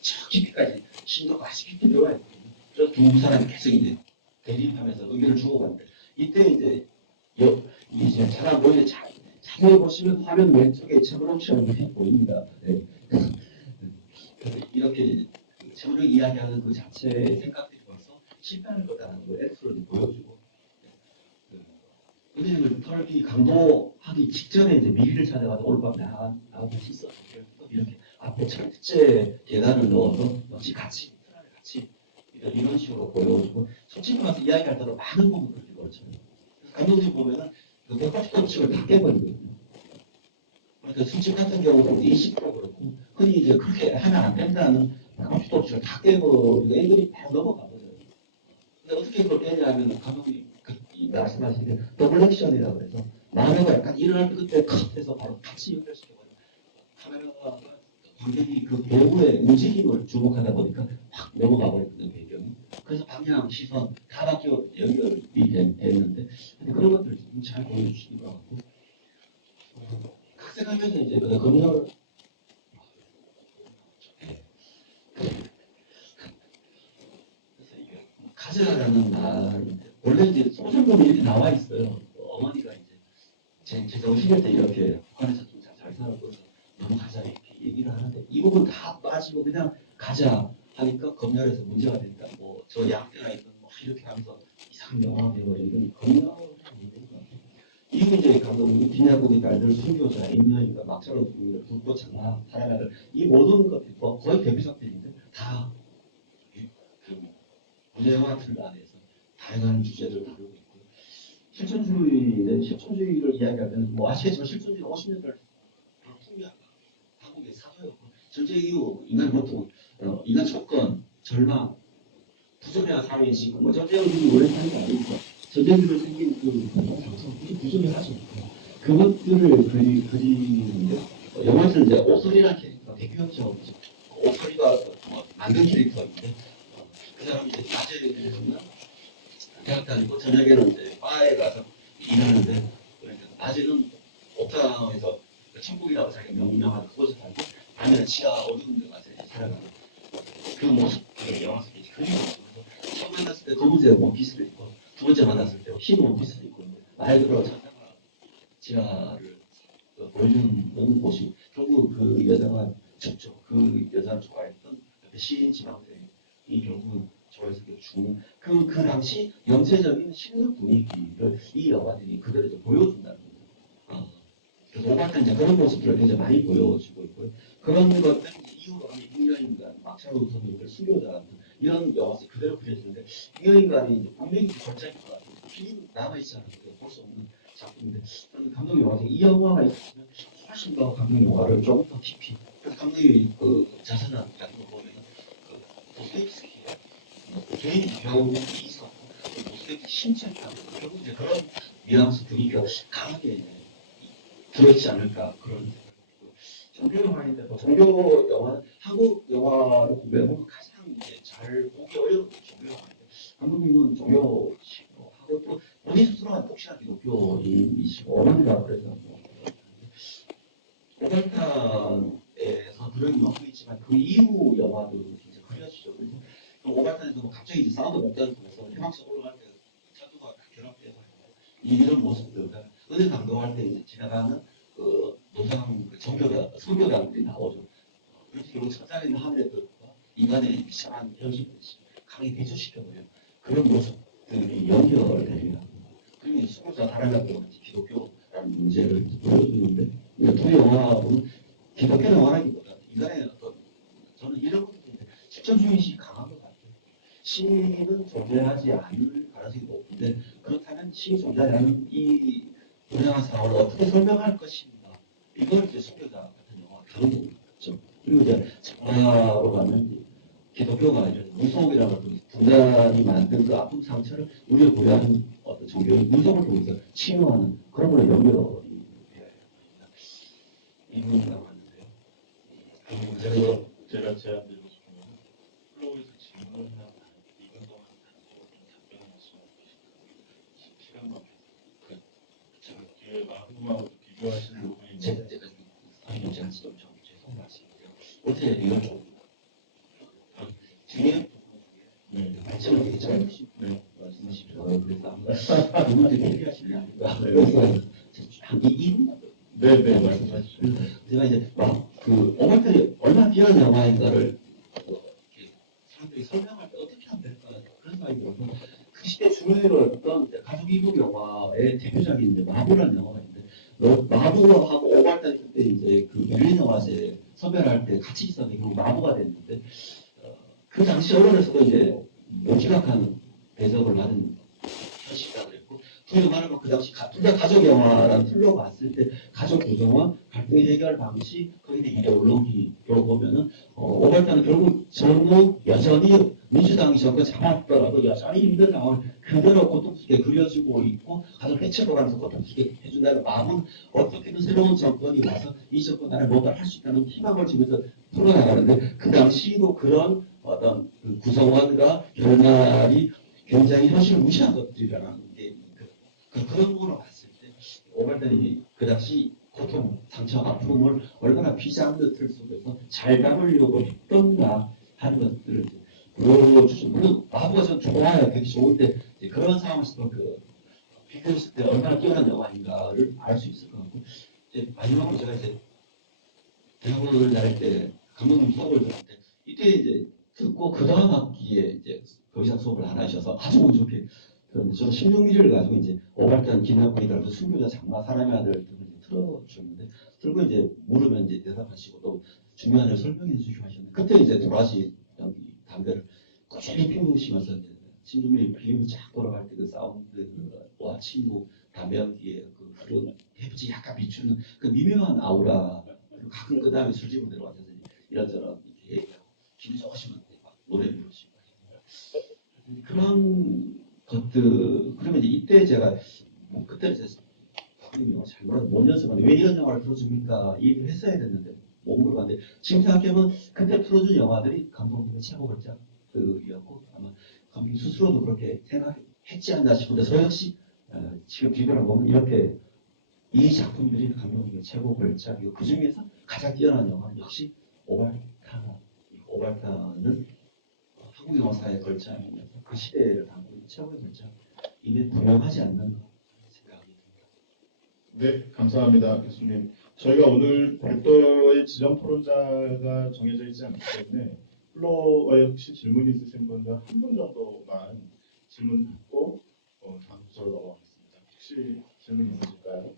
저 깊이까지 심도가 아주 깊이 들어가 있거든요. 그래서 두 사람이 계속 이제 대립하면서 의견을 주고받는데 이때 이제 사람 모이게 자세히 보시면 화면 왼쪽에 최무룡 씨가 보입니다. 네. 이렇게 최무룡 이야기하는 그 자체의 생각들이 벌써 실패할 거다라는 걸 X로 보여주고 선생님을 털기 강도하기 직전에 이제 미리를 찾아가서 올밤 나오고 있어. 이렇게 앞에 첫째 계단을 넣어서 같이 이런 식으로 보여주고 솔직히 말해서 이야기할 때도 많은 부분 그렇게 그렇잖아요. 감독님 보면은 그 180도 씩을 다 깨버리거든요. 그러니까 수칙 같은 경우는 20% 그렇고 흔히 이제 그렇게 하면 안 된다는 감수도 없이 다 깨고 애들이 다 넘어가거든요. 근데 어떻게 그걸 깨냐면 감독이 말씀하신 게 더블 액션이라고 그래서 마녀가 약간 일어날 때 그때 컷 해서 바로 같이 연결시켜버려요. 카메라가 관객이 그 배우의 움직임을 주목하다 보니까 확 넘어가 버렸거든요, 배경이. 그래서 방향, 시선 다 바뀌어 연결이 됐는데 그런 것들을 잘 보여주시는 것 같고 각색하면서 이제 그 검열 그래서 이게 가져라는 말인데 원래 이제 소설본이 이렇게 나와 있어요. 어머니가 이제 제 정신일 때 이렇게 북한에서 좀 잘 살고 너무 가자 이렇게 얘기를 하는데 이 부분 다 빠지고 그냥 가자 하니까 검열에서 문제가 되니까 뭐 저 양떼가 있던 뭐 이렇게 하면서 이상한 영화가 되고 이런 검열을 하는 것 같아요. 이후 이제 감독이 비냐국의 딸들 순교자 인연인가 막차로 죽는 불꽃 장마 사랑을 이 모든 것들이 거의 데뷔작들인데 다 그 문예영화 틀 안에서 다양한 주제를 다루고 있고 실존주의를 이야기하면 뭐 아시겠지만 실존주의는 50년대를 풍미한 한국의 사도였고 전쟁 이후 인간 고통, 인간 조건, 절망, 부정의 사회인식, 뭐 전쟁이 오래 사는 게 아니니까 전쟁 이후에 생긴 그 장소들이 부정하죠. 그것들을 그리는데 영화에서 이제 옥소리라는 캐릭터가 대표적이죠. 옥소리가 만든 캐릭터인데 그 사람이 이제 낮에는 대학 다니고 저녁에는 이제 바에 가서 일하는데 그러니까 낮에는 옥상에서 천국이라고 자기가 명명한 그곳을 살고 밤에는 지하 어두운 데 가서 살아가는 그 모습을 영화 속에 그리고 있어서 처음 만났을 때 검은색 원피스를 입고 두 번째 만났을 때 흰 원피스를 입고 말 그대로 천사가 지하를 보여주는 곳이 결국 그 여자가 졌죠. 그 여자를 좋아했던 시인 지망생이 결국은 좋아해서 죽는 그 당시 영세적인 신문 분위기를 이 영화들이 그대로 보여준다는 거예요. 그래서 오바타 이제 그런 모습들을 굉장히 많이 보여주고 있고요. 그런 것들 이후로 하면 잉여인간, 막차로 선생님들, 순교자 같은 이런 영화들 그대로 그려지는데 잉여인간이 이제 분명히 걸작인 것 같아요. 필름 남아있지 않아서 볼 수 없는 작품인데 저는 감독 영화에서 이 영화가 있었으면 훨씬 더 감독 영화를 조금 더 깊이 그래서 감독이 그 자선한 같은 거 보면 도스토옙스키 개인 배우이 있었고 도스토옙스키 신체가 결국 이제 그런 뉘앙스 분위기가 강하게 들어있지 않을까 그런 종교 영화인데 뭐 종교 영화 한국 영화를 보면 가장 이제 잘 보기 어려운 종교 영화인데 감독님은 종교시고 하고 또 본인 스스로가 독실한 기독교인이시고 어머니가 그래서 오발탄에서 그런 영화도 있지만 그 이후 영화도 이제 그려지죠. 그래서 오발탄에서 뭐 갑자기 이제 사운드 목단을 통해서 해방선 올라갈 때 차도가 결합돼서 이런 모습들 은혜 감동할 때 이제 지나가는 그 노상 종교가 선교단들이 나오죠. 그래서 결국 천장에 있는 하늘들과 인간의 비참한 현실을 강하게 대조시켜버려요. 그런 모습들이 연결됩니다. 그리고 선교자 사랑하고 기독교라는 문제를 보여주는데 두 영화는 기독교 영화라기보다 인간의 어떤 저는 이런 것들인데 실존주의식이 강한 것 같아요. 신은 존재하지 않을 가능성이 높은데 그렇다면 신이 존재하는 이 불행한 상황을 어떻게 설명할 것인가 이걸 이제 선교자 같은 영화가 다루고 있죠. 그리고 이제 장화로 가면 기독교가 이런 무속이라는 분단이 만든 그 아픔 상처를 우리가 고려하는 어떤 종교의 무속을 통해서 치유하는 그런 걸로 연결이 되어 있습니다. 이 부분이 나왔는데요. 그래서 제가 제안드리고 싶은 거는 플로우에서 질문을 하나 이건 동안 답변을 말씀해 주시면 시간만 제가 뒤에 마음하고 비교하시는 부분이 제가 제가 좀 죄송한 말씀인데요. 어떻게 이걸 좀 뒤에 발전을 되게 짧으신 말씀하시죠. 그래서 그분들 얘기하시는 게 아닌가. 그래서 한 2분 네네 말씀하시죠. 제가 이제 그 오발탄이 얼마나 뛰어난 영화인가를 사람들이 설명할 때 어떻게 하면 될까 그런 생각이 들어서 그 시대 주요였던 가족 이국 영화의 대표작인 이제 마부라는 영화가 있는데 마부하고 오발탄이 그때 이제 그 베를린 영화제 선별할 때 같이 있었는데 결국 마부가 됐는데 그 당시 언론에서도 이제 무지막한 대접을 받은 현실이라고 그랬고 소위 말하면 그 당시 둘다 가족 영화라는 틀로 봤을 때 가족 구성원, 갈등 해결 방식, 거기에 이데올로기로 보면은 오발탄은 결국 정부 여전히 민주당이 정권 잡았더라도 여전히 힘든 상황을 그대로 고통스럽게 그려주고 있고 가족 해체보라면서 고통스럽게 해준다는 마음은 어떻게든 새로운 정권이 와서 이 정권 안에 뭔가 할 수 있다는 희망을 주면서 풀어나가는데 그 당시도 그런 어떤 그 구성원과 결말이 굉장히 현실을 무시한 것들이라는 게 그런 부분으로 봤을 때 오발단이 그 당시 고통, 상처, 아픔을 얼마나 비장한 틀 속에서 잘 담으려고 했던가 하는 것들을 보여주죠. 물론 마부가 전 좋아요. 되게 좋은데 그런 상황에서 비교했을 때 얼마나 뛰어난 영화인가를 알 수 있을 것 같고 마지막으로 제가 이제 대학원을 다닐 때 감독님 수업을 들었는데 이때 이제 듣고 그 다음 학기에 이제 더 이상 수업을 안 하셔서 아주 운 좋게 그런데 저는 16mm를 가지고 이제 오발탄 기념권이라서 순교자 장마 사람의 아들 등을 틀어주는데 들고 이제 물으면 이제 대답하시고 또 중요한 걸 설명해 주시고 하셨는데 그때 이제 도라지 담배를 꾸준히 피우시면서 16mm 필름이 쫙 돌아갈 때 그 사운드와 친구 담배 연기에 그 흐름 해부지 약간 비추는 그 미묘한 아우라 가끔 그 다음에 술집으로 내려와서 이런저런 이렇게 얘기하고 기분 좋으시면 막 노래 부르시고 그런 것들 그러면 이때 제가 뭐 그때 이제 영화 잘 몰라서 못 연습하는데 왜 이런 영화를 틀어줍니까 이 얘기를 했어야 됐는데 못 물어봤는데 지금 생각해보면 그때 틀어준 영화들이 감독님의 최고 걸작이었고 아마 감독님 스스로도 그렇게 생각했지 않나 싶은데 저 역시 지금 뒤돌아 보면 이렇게 이 작품들이 감독님의 최고 걸작이고 그 중에서 가장 뛰어난 영화는 역시 오발탄은 한국 영화사의 걸작이면서 그 시대를 담고 있는 최고의 걸작임에 분명하지 않는 생각이 듭니다. 네, 감사합니다, 교수님. 저희가 오늘 별도의 지정 토론자가 정해져 있지 않기 때문에 플로어에 혹시 질문 있으신 분들 한 분 정도만 질문 받고 다음 부서로 넘어가겠습니다. 혹시 질문 있으실까요?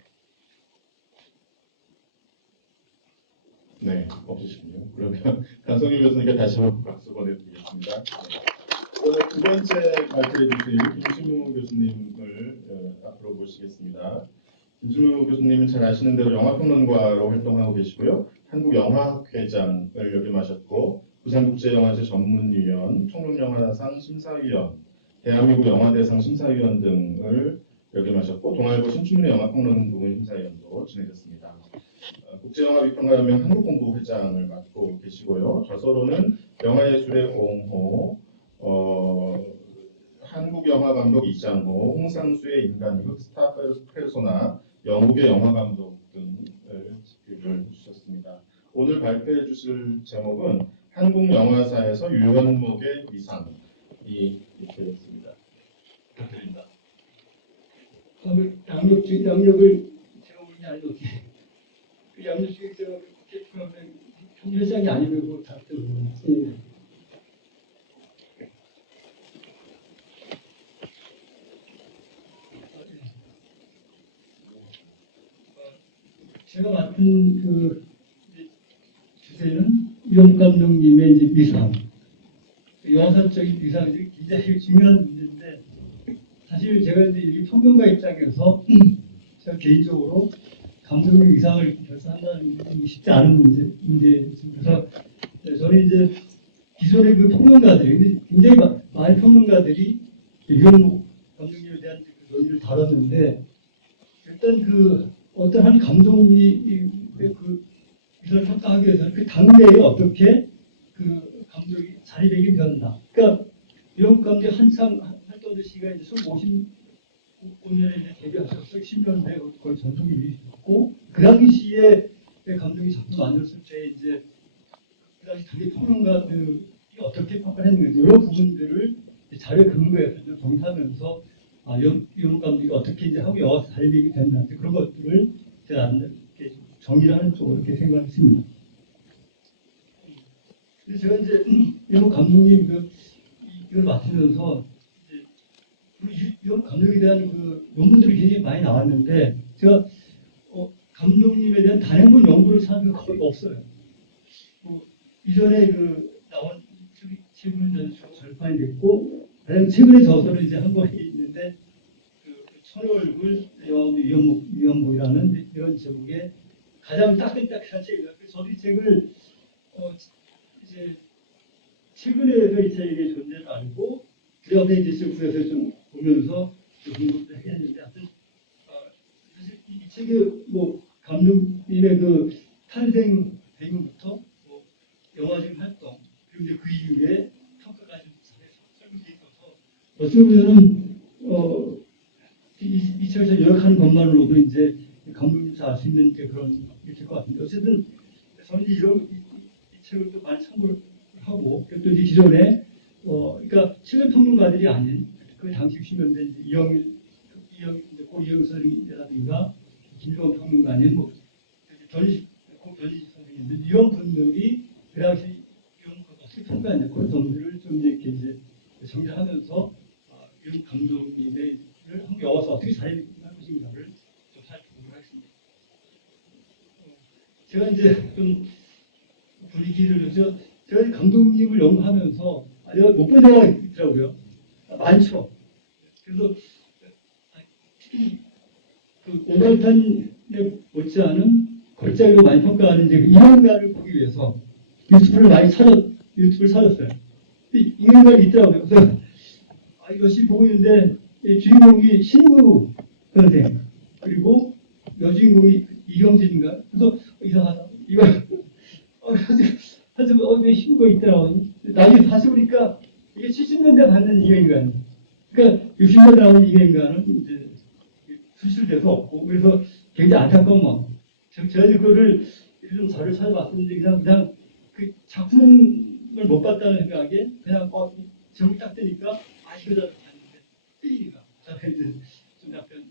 네, 없으시군요. 그러면 강성윤 교수님께 다시 한번 박수 보내드리겠습니다. 네. 두 번째 발표해 주실 김신무 교수님을 앞으로 모시겠습니다. 김신무 교수님은 잘 아시는 대로 영화평론가로 활동하고 계시고요. 한국영화학회장을 역임하셨고 부산국제영화제 전문위원, 청룡영화상 심사위원, 대한민국 영화대상 심사위원 등을 역임하셨고 동아일보 신춘문예 영화평론 부분 심사위원도 지내셨습니다. 국제영화비평가연맹 한국본부 회장을 맡고 계시고요. 저서로는 영화예술의 공호, 한국영화감독 이장호, 홍상수의 인간극, 스타 페르소나, 영국의 영화감독 등을 집필을 주셨습니다. 오늘 발표해 주실 제목은 한국영화사에서 유현목의 위상이 되었습니다. 부탁드립니다. 양력을 제가 보니 아니고 그 양력이 제가 그러면 회장이 아니면 뭐 다 들어오는 제가 맡은 그 주제는 유영 감독님의 이제 위상, 영화사적인 위상이 굉장히 중요한 문제인데 사실 제가 이제 이 평론가 입장에서 제가 개인적으로 감독의 위상을 결산한다는 게 쉽지 않은 문제입니다. 그래서 저는 이제 기존의 그 평론가들이 굉장히 많은 평론가들이 유영 감독님에 대한 그 논의를 다뤘는데 일단 그 어떤 한 감독이 그 위상을 평가하기 위해서는 그 당내에 어떻게 그 감독이 자리매김되었나. 그러니까 유영 감독이 한참 활동하던 시기가 이제 55년에 이제 데뷔하셨어요. 10년대 거의 전성기 이루셨고 그 당시에 감독이 작품 만들었을 때 이제 그 당시 당대 평론가들이 어떻게 평가했는지 이런 부분들을 자료 근거에서 좀 정리하면서 유영 감독이 어떻게 이제 한국 영화에서 자리매김이 된다 그런 것들을 제가 이렇게 정리를 하는 쪽으로 이렇게 생각했습니다. 근데 제가 이제 유영 감독님 이걸 맡으면서 유영 감독에 대한 그 논문들이 굉장히 많이 나왔는데 제가 감독님에 대한 단행본 연구를 찾은 게 거의 없어요. 이전에 그 나온 책은 절판이 됐고 가장 최근에 저서는 이제 한 권이 있는데 그 손얼굴 위험부이라는 이런 제목의 가장 따끈따끈한 책이다. 그래서 저도 이 책을 이제 최근에서 이 책의 존재를 알고 그 옆에 이제 실프에서 좀 보면서 공부도 했는데 하여튼 사실 이 책의 뭐 감독님의 그 탄생 배경부터 뭐 영화적 활동 그리고 이제 그 이후에 평가까지 설명돼 있어서 어찌 보면은 이 책에서 요약하는 것만으로도 이제 감독님께서 알 수 있는 이제 그런 게 될 것 같은데 어쨌든 저는 이제 이 책을 또 많이 참고를 하고 또 이제 기존에 그러니까 최근 평론가들이 아닌 그 당시 60년대 이영일 선생이라든가 김종원 평론가님 뭐 변희식 선생님들 이런 분들이 그 당시 어떻게 평가했냐 그런 점들을 좀 이제 정리하면서 이런 감독님의 한국 영화에서 어떻게 잘할 것인가를 좀 살펴보도록 하겠습니다. 제가 이제 좀 분위기를 제가 감독님을 연구하면서 내가 못 본 영화가 있더라고요. 많죠. 그래서 특히 그 오발탄에 못지않은 걸작으로 많이 평가하는 이제 이영가를 보기 위해서 유튜브를 찾았어요. 이 영가가 있더라고요. 그래서 이것이 보고 있는데 주인공이 신구 선생 그리고 여주인공이 이경진인가? 그래서 이상하다. 이거 사실 왜 신구가 있더라고. 나중에 다시 보니까 이게 70년대 받는 이경인간. 그러니까 60년대 나오는 이경인간은 이제 수술돼서 없고 그래서 굉장히 안타까운 마음. 제가 그거를 좀 자료를 찾아봤었는데 그냥 그 작품을 못 봤다는 생각에 그냥 제목 딱 뜨니까 이거다 봤는데 뜨이니까 이제 좀 약간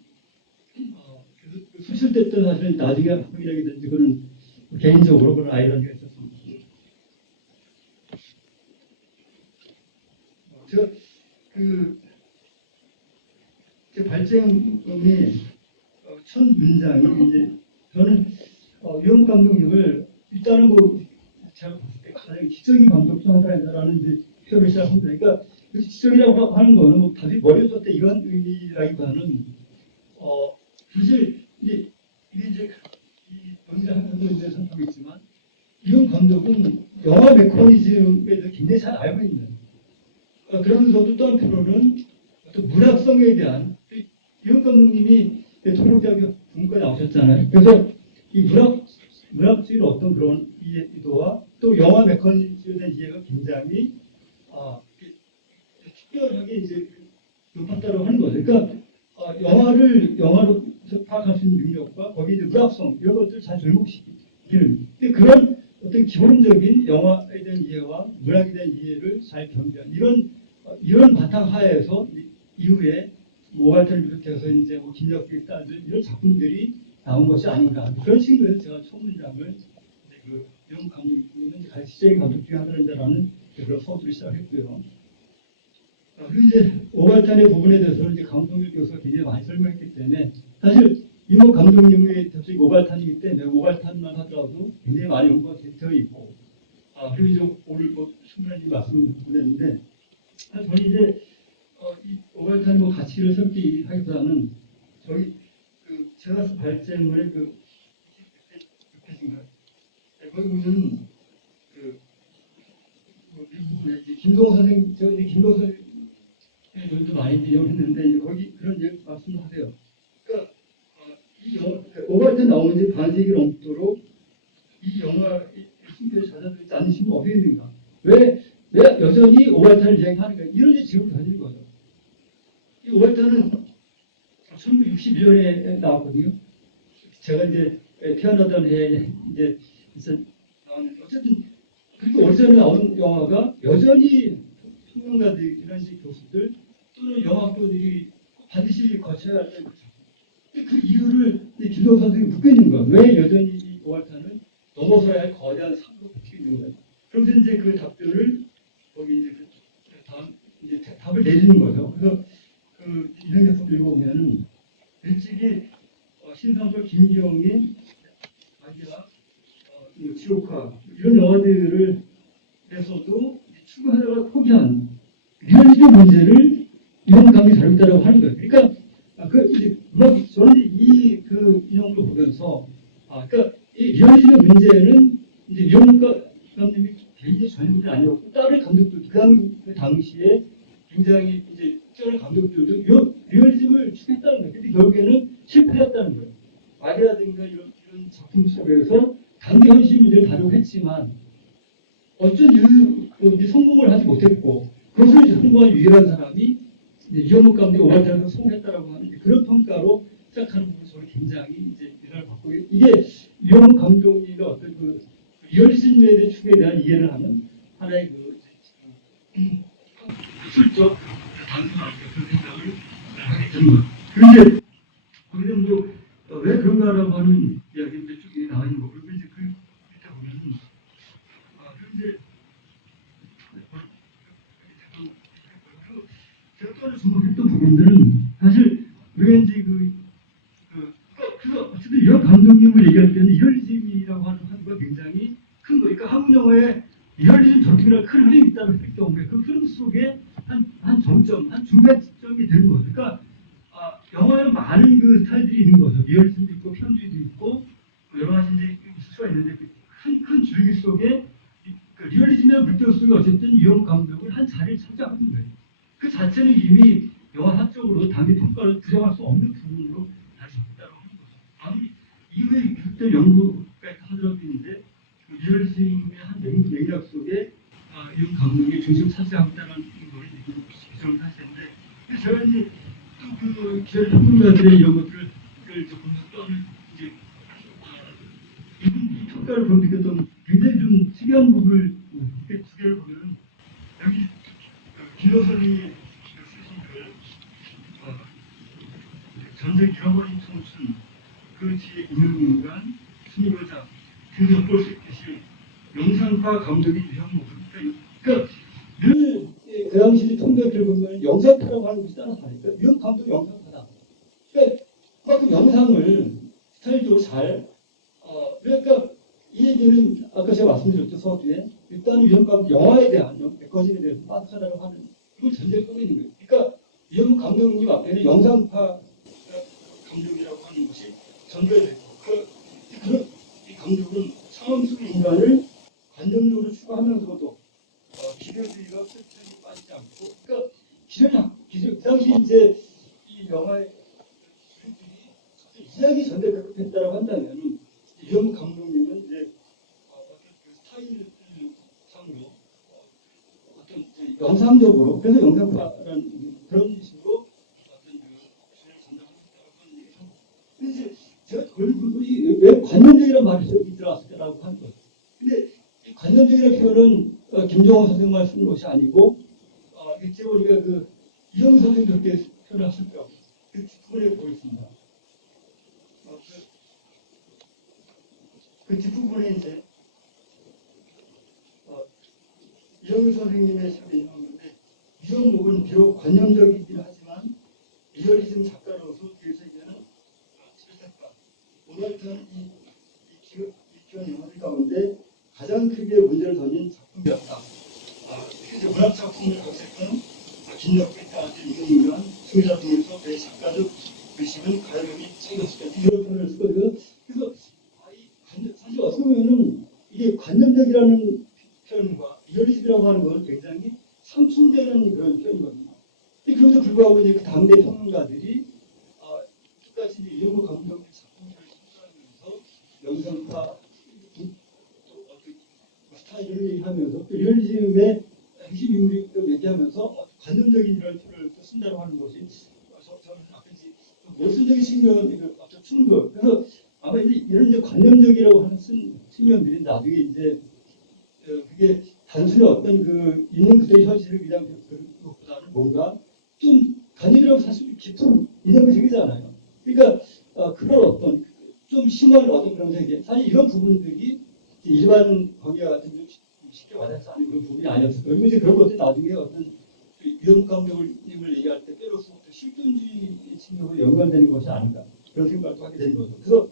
그래서 수술됐던 사실은 나중에 확인하게 됐는데 그거는 개인적으로 그런 아이러니가 있었습니다. 제 발제음이 첫 문장이 이제 저는 유영 감독님을 일단은 뭐 제가 가장 지적인 감독 중 하나라는 이제 표현을 시작합니다. 그러니까 그 지적이라고 하는 거는 뭐 다들 머리에 썼다 이런 의미라기보다는 사실 이게 이제 이 본인의 한편으로 이제 선포하고 있지만 유영 감독은 영화 메커니즘에 대해서 굉장히 잘 알고 있는 그러면서도 또 한편으로는 어떤 문학성에 대한 유영 감독님이 대통령대학교 분과 나오셨잖아요. 그래서 이 문학적인 어떤 그런 이해도와 또 영화 메커니즘에 대한 이해가 굉장히 특별하게 이제 높았다고 하는 거죠. 그러니까 영화로 파악할 수 있는 능력과 거기에 이제 문학성 이런 것들을 잘 접목시키는 그런 어떤 기본적인 영화에 대한 이해와 문학에 대한 이해를 잘 겸비한 이런 바탕하에서 이후에 오발탄을 비롯해서 이제 뭐 김혁규의 딸들 이런 작품들이 나온 것이 아닌가 그런 식으로 해서 제가 첫 문장을 그 이런 감독님은 가시적인 감독 중에 하나라는 그런 서두를 시작했고요. 그리고 이제 오발탄의 부분에 대해서는 이제 감독님 교수가 굉장히 많이 설명했기 때문에 사실 이모 감독님의 대표적인 오발탄이기 때문에 오발탄만 하더라도 굉장히 많이 연구가 되어 있고 그리고 이제 오늘 뭐 충분히 말씀을 드렸는데 저는 이제 이 오발탄의 뭐 가치를 설득하기보다는 저희 그 제가 발제물의 그 거기 보면 미국의 김동호 선생 제가 이제 김동호 선생님도 많이 이용했는데 이제 거기 그런 말씀을 하세요. 그러니까 오발탄 나오는 지 반세기 넘도록 이 영화의 신비를 찾아들지 않으시면 어떻게 되는가? 왜 여전히 오발탄을 이야기하는가? 이런 질문을 던지는 거죠. 이 오발탄은 1961년에 나왔거든요. 제가 이제 태어나던 해에 이제 나왔는데 어쨌든 그리고 어디서 나온 영화가 여전히 평론가들이나 교수들 또는 영화학교들이 반드시 거쳐야 할 그 이유를 김동호 선생님이 묻고 있는 거예요. 왜 여전히 이 오발탄을 넘어서야 할 거대한 상으로 붙고 있는 거예요. 그러면서 이제 그 답변을 거기 이제 이제 답을 내주는 거죠. 그래서 그 이런 작품 읽어보면은 일찍이 신상철, 김기영의 아기야, 지옥화 이런 영화들을 에서도 추구하다가 포기한 리얼리즘 문제를 이런 감이 다루다라고 하는 거예요. 그러니까 이제 저는 이 인형을 보면서 그러니까 이 리얼리즘의 문제는 이제 이영훈 감독님이 개인의 전문이 아니었고 다른 감독들 그 당시에 굉장히 이제 뛰어난 감독들도 리얼리즘을 추구했다는 거예요. 근데 결국에는 실패했다는 거예요. 말이라든가 이런 작품 속에서 당대 현실 문제를 다루고 했지만 어쩐 이유 이제 성공을 하지 못했고 그것을 이제 성공한 유일한 사람이 이영욱 감독이 오발타에서 성공했다라고 하는 그런 평가로 시작하는 부분이 저는 굉장히 이제 인상을 받고 이게 이영욱 감독님의 어떤 그 리얼리즘에 대한 축에 대한 이해를 하는 하나의 술적 단순한 그런 생각을 하게 되는 거예요. 그런데 거기서 뭐왜 그런가라고 하는 이야기인데 쭉 나와 있는 거. 그리고 이제 그 밑에 보면은 그런데 제가 또 하나 주목했던 부분들은 사실 왠지 그래서 어쨌든 이런 감독님을 얘기할 때는 리얼리즘이라고 하는 한도가 굉장히 큰 거. 그러니까 한국 영화에 리얼리즘 전통이라는 큰 흐름이 있다고 했을 경우에 그 흐름 속에 한 정점, 한 중간점이 되는 거죠. 그러니까 영화에는 많은 그 스타일들이 있는 거죠. 리얼리즘도 있고 편주의도 있고 여러 가지 이제 있을 수가 있는데 큰 줄기 속에 그 리얼리즘이라는 물결 속에 어쨌든 이영욱 감독은 한 자리를 차지하고 있는 거예요. 그 자체는 이미 영화사적으로 단기 평가를 부정할 수 없는 부분으로 다시 있다고 하는 거죠. 아니 이후에 그때 연구까지 하더라도 있는데 그 리얼리즘의 한 맥락 속에 이영 감독이 중심 차지하고 있다는 걸 기존을 하시는데 제가 이제 또 그 기존 평론가들의 이런 것들을 보면서 또는 이제 이 평가를 보는 느꼈던 굉장히 좀 특이한 부분을 이렇게 두 개를 보면은 여기 김효선이 쓰신 글 전쟁 잃어버린 청춘 그 뒤에 인물인간 순위고자 등에서 볼 수 있듯이 영상파 감독의 유형 모습 그러니까 늘 그 당시 통계를 보면 영상파라고 하는 것이 따라서 하니까 유형 감독 영상파다. 그러니까 그만큼 영상을 스타일적으로 잘 그러니까 이 얘기는 아까 제가 말씀드렸죠 서두에 일단은 유형 감독 영화에 대한 백과진에 대해서 빠삭하다고 하는 그걸 전제를 꺼내는 거예요. 그러니까 이영 감독님 앞에는 영상파 감독이라고 하는 것이 전제되고 그런 이 감독은 상황 속의 인간을 관념적으로 추구하면서도 기대주의가 끝까지 빠지지 않고 그러니까 그 당시 이제 이 영화의 이야기 전대 급했다라고 한다면은 이영 감독님은 이제 어떤 그 스타일 상으로 어떤 영상적으로 그래서 영상파라는 그런 식으로 어떤 그 주제를 전달하고 있다고 하는 얘기죠. 근데 이제 제가 그걸 왜 관념적이라는 말이 여기 들어왔을까라고 하는 거예요. 근데 이 관념적이라는 표현은 김정호 선생님만 쓴 것이 아니고 이제 우리가 그 이영 선생님도 그렇게 표현했을 거예요. 그 뒷부분에 보겠습니다. 그 뒷부분에 이제 이영 선생님의 책을 인용하는데 이영목은 비록 관념적이긴 하지만 리얼리즘 작가로서 그 세계는 실작가 오늘탄 이 귀한 영화들 가운데 가장 크게 문제를 던진 작품이었다. 이제 문학 작품을 각색한 김덕배 따라진 이경유한 소유자 등에서 그의 작가적 의식은 가열음이 생겼을 때 이런 표현을 쓰거든요. 그래서 사실 어떻게 보면은 이게 관념적이라는 표현과 리얼리즘이라고 하는 건 굉장히 상충되는 그런 표현이거든요. 그럼에도 불구하고 이제 그 당대 평론가들이 끝까지 이제 이영호 감독의 작품을 신뢰하면서 영상파 스타일을 얘기하면서 또 리얼리즘의 핵심 인물을 얘기하면서 관념적인 이런 표현을 또 쓴다고 하는 것이 저는 아까 모순적인 측면의 어떤 충돌 그래서 아마 이런 이제 관념적이라고 하는 측면들이 나중에 이제 그게 단순히 어떤 그 있는 그대의 현실을 그냥 그런 것보다는 뭔가 좀 관념이라고 사실 깊은 인상을 생기잖아요. 그러니까 그런 어떤 좀 심한 어떤 그런 세계 사실 이런 부분들이 일반 거기와 같은 좀 쉽게 와닿지 않는 그런 부분이 아니었을 거예요. 그리고 이제 그런 것들이 나중에 어떤 이영 감독님을 얘기할 때 때로서 실존주의 측면으로 연관되는 것이 아닌가 그런 생각도 하게 되는 거죠. 그래서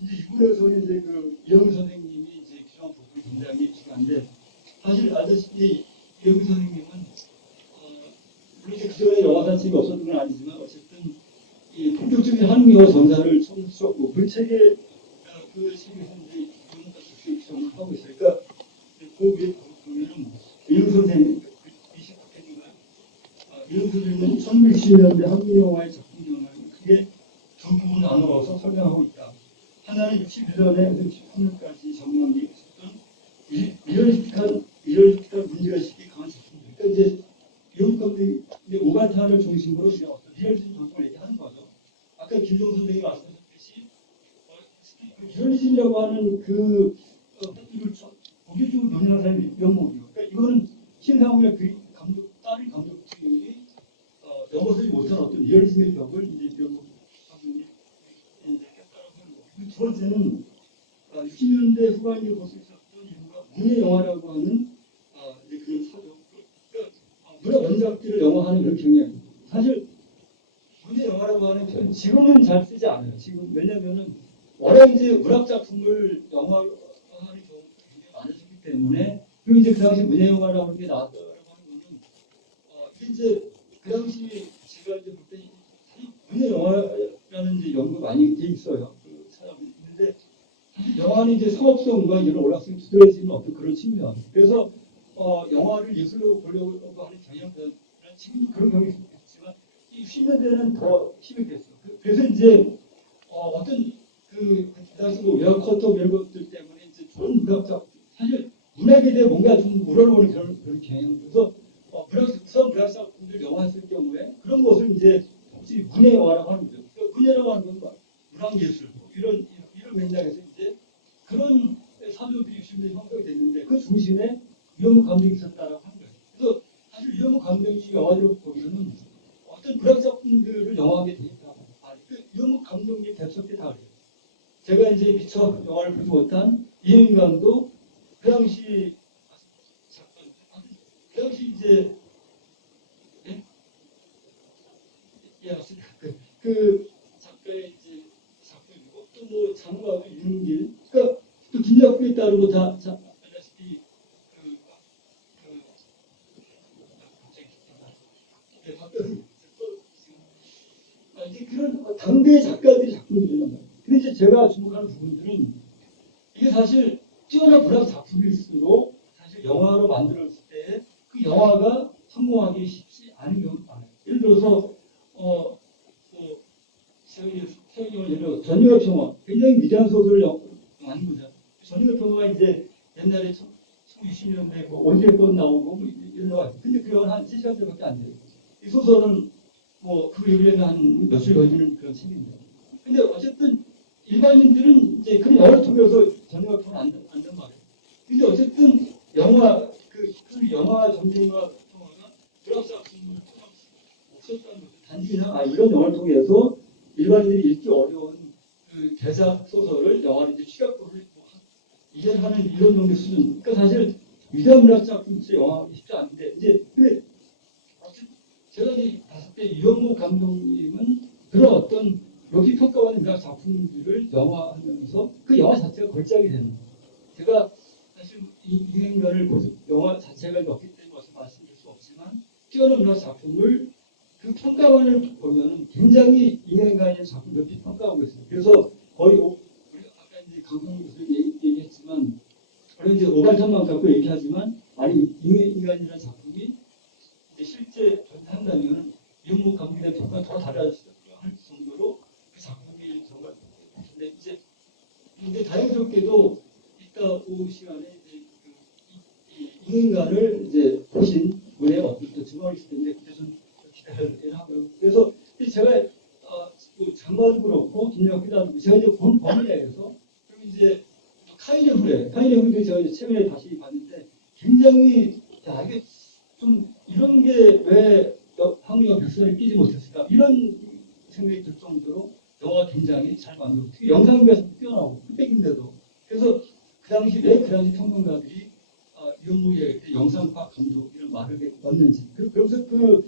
이제 이 부분에서는 이제 그 이영 선생님이 이제 필요한 부분이 굉장히 중요한데 사실 알다시피 이영 선생님은 물론 그 전에 영화 산책이 없었던 건 아니지만 어쨌든 이 본격적인 한국 영화 전사를 처음 쓰었고 그 책에 그 책에서 이제 영화 작품을 하고 있어요. 그러니까 그 위에 보면은 이용 선생님, 이용 선생님은 1960년대 한국 영화의 작품 전환을 크게 두 부분 나누어서 설명하고 있다. 하나는 61년에 63년까지 전망이 있었던 리얼리스틱한 문제의식이 강한 작품들. 그러니까 이제 이용 감독이 오발탄을 중심으로 리얼리즘 전통을 얘기하는 거죠. 아까 김종 선생님이 말씀하셨듯이 리얼리즘이라고 하는 그 것들을 본격적으로 논의하는 사람이 연목이요. 그러니까 이거는 신상훈의 그 감독, 다른 감독들이 넘어서지 못한 어떤 리얼리즘의 벽을 이제 연목 감독이 두 번째는 60년대 후반기에 볼 수 있었던 이유가 문예 영화라고 하는 이제 그런 사조. 그러니까 문화 원작들을 영화하는 그런 경향이 사실 문예 영화라고 하는 표현 지금은 잘 쓰지 않아요. 지금 왜냐면은 워낙 이제 문학 작품을 영화로 하는 경우가 굉장히 많아졌기 때문에 그리고 이제 그 당시 문예 영화라고 하는 게 나왔다고 하는 거는 이제 그 당시 제가 이제 볼 때 문예 영화라는 이제 연구 많이 돼 있어요. 그 찾아보는데 사실 영화는 이제 상업성과 이런 오락성이 두드러지는 어떤 그런 측면. 그래서 영화를 예술로 보려고 하는 경향은 지금도 그런 경향이 있지만 이 10년대는 더 심했겠어요. 그래서 이제 어떤 그 당시 뭐 웨어 커터 이런 것들 때문에 이제 좋은 문학작 사실 문학에 대해 뭔가 좀 물어보는 그런 경향. 그래서 우선 문학 작품들 영화했을 경우에 그런 것을 이제 혹시 문예 영화라고 하는 거죠. 그러니까 문예라고 하는 건 문학 예술 이런 맥락에서 이제 그런 사조들이 60년대 형성이 됐는데 그 중심에 유영욱 감독이 있었다라고 하는 거예요. 그래서 사실 유영욱 감독이 영화를 보면은 어떤 문학 작품들을 영화하게 되니까 그 유영욱 감독님 대처때 다 그래요. 제가 이제 미처 영화를 보지 못한 이인강도 그 당시 이제 그 작가의 이제 작품이고 또 뭐 장과도 윤길 그러니까 또 김작구에 따르고 다 알다시피 이제 그런 당대 작가들이 작품들이란 말이에요. 근데 이제 제가 주목하는 부분들은 이게 사실 뛰어난 문학 작품일수록 사실 영화로 만들었을 때 그 영화가 성공하기 쉽지 않은 경우가 많아요. 예를 들어서 세영이 예를 전유의 평화 굉장히 위대한 소설을 만든 거죠. 전유의 평화가 이제 옛날에 1960년대 뭐 원제권 나오고 뭐 이런 거 같아요. 근데 그 영화는 한 3시간짜리밖에 안 돼요. 이 소설은 뭐 그 이후에는 한 며칠 걸리는 그런 책인데. 근데 어쨌든 일반인들은 이제 그런 영화를 통해서 전유의 평화 안단 말이에요. 근데 어쨌든 영화 그 영화 전쟁과 평화가 문학 작품을 없었다는 거죠. 단지 그냥 이런 영화를 통해서 일반인들이 읽기 어려운 그 대작 소설을 영화로 이제 취급을 이해하는 이런 정도 수준. 그러니까 사실 위대한 문학 작품 영화하기 쉽지 않은데 이제 근데 제가 이제 봤을 때 이영목 감독님은 그런 어떤 높이 평가받는 문학 작품들을 영화하면서 그 영화 자체가 걸작이 되는 거예요. 제가 사실 이 인간을 영화 자체가 없기 때문에 말씀드릴 수 없지만 뛰어난 문학 작품을 그 평가원을 보면 굉장히 인간의 작품 높이 평가하고 있어요. 그래서 거의 우리 아까 이제 강성민 교수님 얘기했지만 우리 이제 오발탄만 갖고 얘기하지만 아니 인간이라는 작품이 이제 실제 존재한다면 이영목 감독의 평가 더 달라질 할 정도로 그 작품이 정말 근데 이제 근데 다행스럽게도 이따 오후 시간에 이제 이 인간을 이제 보신 분의 어떤 증언이 있을 텐데 그때 좀 기다려야 하고요. 그래서 제가 장마도 그렇고 김영기도 제가 이제 본 범위 내에서 그리고 이제 카인의 후레 제가 이제 최근에 다시 봤는데 굉장히 이게 좀 이런 게 왜 한국 영화 벽선에 끼지 못했을까 이런 생각이 들 정도로 영화가 굉장히 잘 만들고 특히 영상미에서 뛰어나고 흑백인데도 그래서 그 당시 평론가들이 이영목의 영상파 감독 이런 말을 넣는지 그러면서 그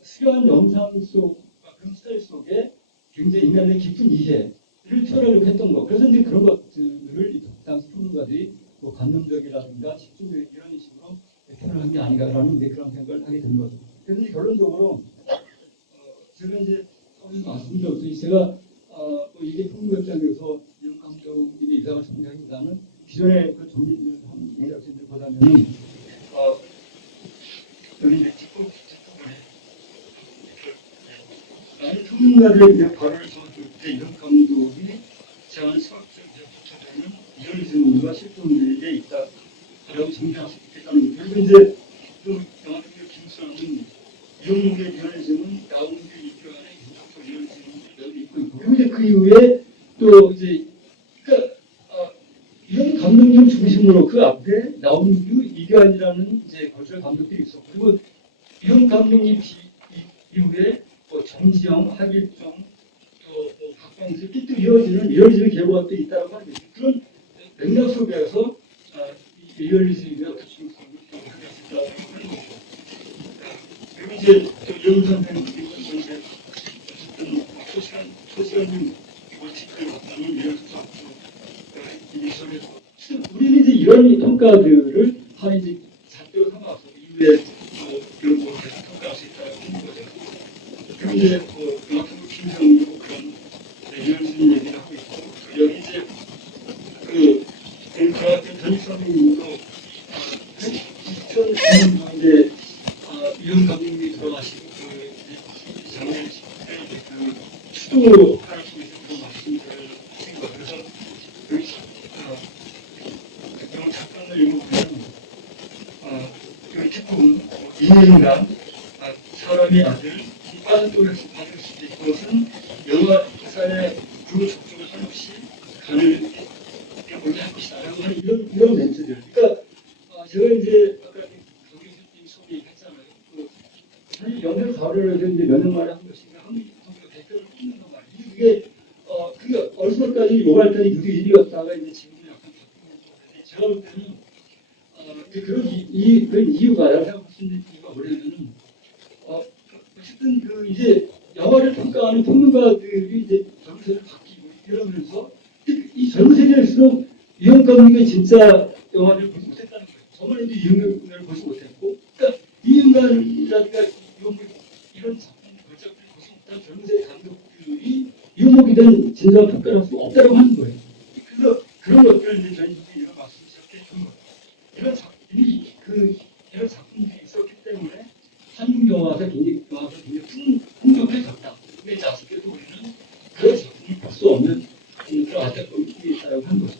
수려한 영상 속 그런 스타일 속에 굉장히 인간의 깊은 이해를 표현하려고 했던 거. 그래서 이제 그런 것들을 당시 평론가들이 뭐 관념적이라든가 집중력 이런 식으로 표현한 게 아닌가라는 그런 생각을 하게 된 거죠. 그래서 이제 결론적으로 제가 이제 말씀도 없이 제가 뭐 이게 풍물협장에서 이영 감독님의 이상을 정리하기보다는 기존의 그 정리를 한 공작진들보다는 여기 이제 뒷부분에 많은 전문가들의 이제 발언을 적었을 때 이영 감독이 제안한 수학적 부터되는 리얼리즘과 실존에 있다라고 정리할 수 있겠다는 거죠. 그리고 이제 또 영화 중에 김수환은 이영목의 리얼리즘은 나오는 게 있고 안에 인적적 리얼리즘이 있고 있고 그리고 이제 그 이후에 또 이제 그러니까 이런 감독님 중심으로 그 앞에 나온 이규환이라는 이제 걸출 감독들이 있었고 그리고 이런 감독님 이후에 뭐 정지영, 하길종, 또 박광수 이렇게 또 이어지는 계보가 또 있다고 하는 거죠. 그런 맥락 속에서 리얼리즘의 어떤 중심을 또 하게 됐다고 하는 거죠. 그리고 이제 이영 선생님이 이제 어쨌든 초시간님 원칙을 갖다는 이런 미션에서 우리는 이제 이런 평가들을 한 이제 잣대로 삼아서 이후에 이런 거 계속 평가할 수 있다고 하는 거죠. 그리고 이제 음악하고 김정도 그런 리얼리즘 얘기를 하고 있고 여기 이제 전익 선생님도 2009년도에 이현 감독님이 들어가시고 작년 10대 추도 하시고 있는 그런 말씀을 하신 것 그래서 여기 영어 작가를 읽어보면 여기 뒷부분 인간 사람의 아들 빠른 쪽에서 받을 수도 있고 그것은 영화사의 그 접촉을 한없이 간을 보게 할 것이다 라고 하는 이런 멘트들 그러니까 제가 이제 아까 강교수님 소개했잖아요. 사실 연설 가루를 해서 이제 몇 년 만에 한 것인가 한 댓글을 뽑는단 말이에요. 그게 어느 순간까지 요발단이 그게 일이었다가 이제 지금은 약간 바뀌는 제가 볼 때는 그런 이유가 내가 생각할 수 있는 이유가 뭐냐면은 어쨌든 이제 영화를 평가하는 평론가들이 이제 젊은 세대를 바뀌고 이러면서 이 젊은 세대일수록 이영 감독이 진짜 영화를 보지 못했다는 거예요. 저번에도 이영을 보지 못했고, 그러니까 이영관이라든가 이런 작품, 걸작들을 보지 못한 젊은 세대 감독들이 이영목에 대한 진정한 평가를 할 수 없다고 하는 거예요. 그래서 그런 것들을 이제 저희들이 이런 말씀을 시작했던 거예요. 이런 작품들이 있었기 때문에 한국 영화가 굉장히 풍족해졌다. 근데 아쉽게도 우리는 그런 작품을 볼 수 없는 그런 안타까움이 있다고 하는 거죠.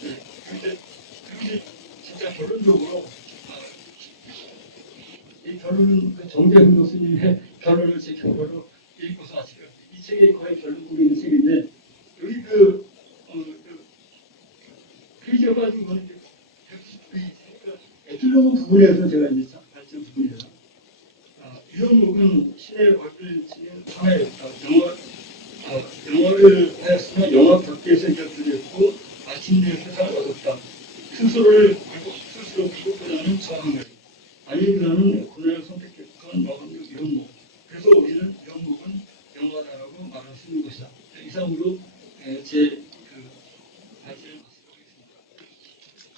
그리고 이제 진짜 결론적으로 이 결론은 정재훈 교수님의 결론을 제 결론으로 읽고서 마치고 이 책의 거의 결론으로 있는 책인데 여기 페이지가 빠진 거는 190페이지니까 에필로그 부분에서 제가 이제 발전 부분이에요. 유영목은 신의 얼굴을 지닌 하나였다. 영어를 하였으나 영화 밖에서 곁들였고 마침내 세상을 얻었다. 스스로 그것보다는 저항을 아니보다는 고난을 선택했던 마감력 유영목. 그래서 우리는 유영목은 영화다라고 말할 수 있는 것이다. 이상으로 제 발제를 마치도록 하겠습니다.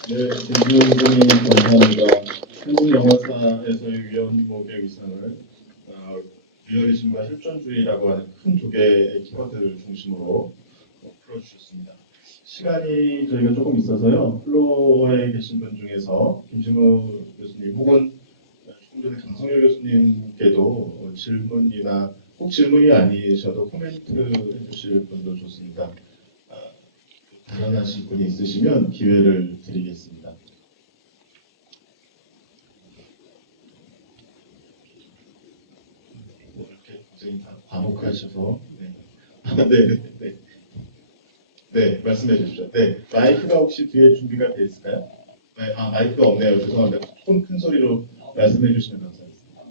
네, 김지훈 선생님 감사합니다. 한국 영화사에서의 유영목의 위상을 리얼리즘과 실존주의라고 하는 큰 두 개의 키워드를 중심으로 풀어주셨습니다. 시간이 저희가 조금 있어서요. 플로어에 계신 분 중에서 김진우 교수님 혹은 조금 전에 강성열 교수님께도 질문이나 꼭 질문이 아니셔도 코멘트 해주실 분도 좋습니다. 발언하실 분이 있으시면 기회를 드리겠습니다. 이렇게 굉장히 과묵하셔서 네, 말씀해 주십시오. 네, 마이크가 혹시 뒤에 준비가 돼 있을까요? 네, 마이크가 없네요. 죄송합니다. 조금 큰 소리로 말씀해 주시면 감사하겠습니다.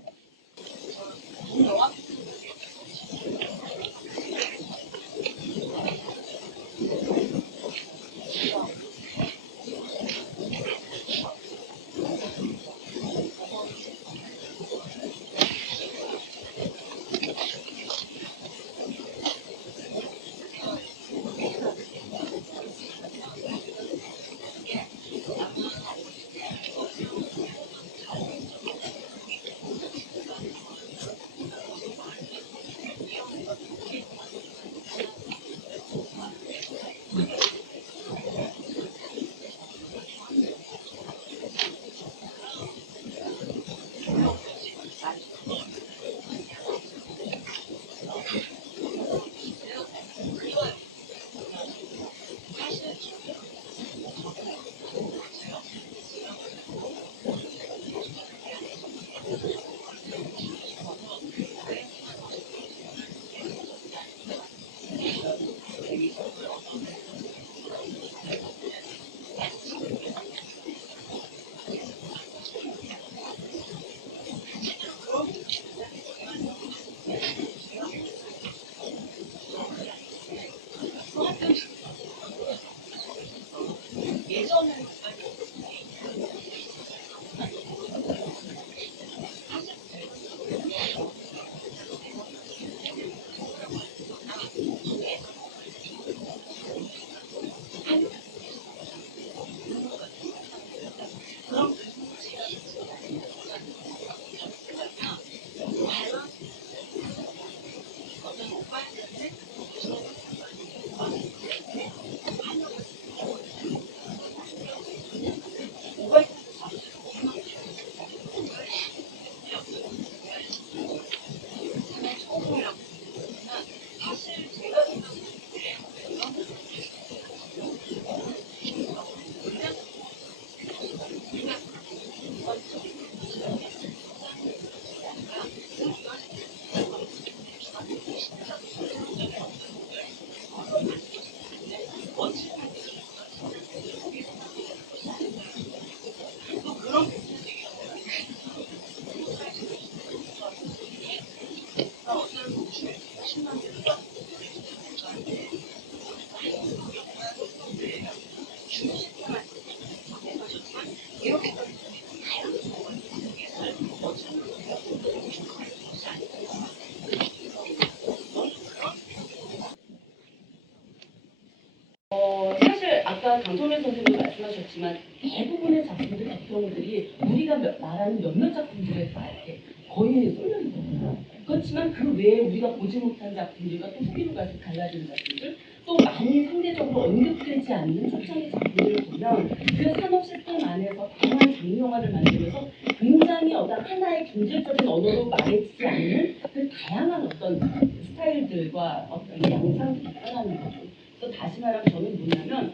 아까 강성민 선생님도 말씀하셨지만 대부분의 작품들 비평들이 우리가 말하는 몇몇 작품들에 다 이렇게 거의 쏠려있거든요. 그렇지만 그 외에 우리가 보지 못한 작품들과 또 후기로 가서 달라지는 작품들, 또 많이 상대적으로 언급되지 않는 초창기 작품들을 보면 그 산업 시스템 안에서 다양한 장르영화를 만들면서 굉장히 어떤 하나의 경제적인 언어로 말해지지 않는 그 다양한 어떤 스타일들과 어떤 양상들이 나타나는 거죠. 그래서 다시 말하면 저는 뭐냐면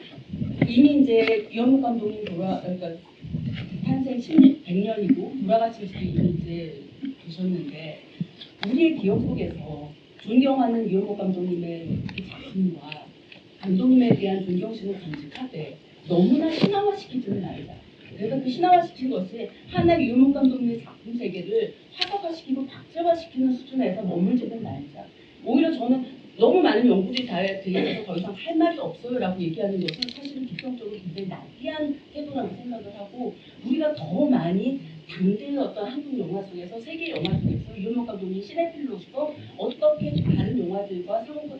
이미 이제 이현무 감독님 그러니까 탄생 100년이고 돌아가신 지도 이미 이제 되셨는데 우리의 기억 속에서 존경하는 이현무 감독님의 그 작품과 감독님에 대한 존경심을 간직하되 너무나 신화화시키지는 말자. 그래서 그 신화화시킨 것이 하나의 이현무 감독님의 작품 세계를 화석화시키고 박제화시키는 수준에서 머물지는 말자. 오히려 저는 너무 많은 연구들이 다 돼 있어서 더 이상 할 말이 없어요라고 얘기하는 것은 사실은 기성적으로 굉장히 나태한 태도라고 생각을 하고 우리가 더 많이 당대의 어떤 한국 영화 속에서 세계 영화 속에서 이현무 감독님 시네필로서 어떻게 다른 영화들과 상호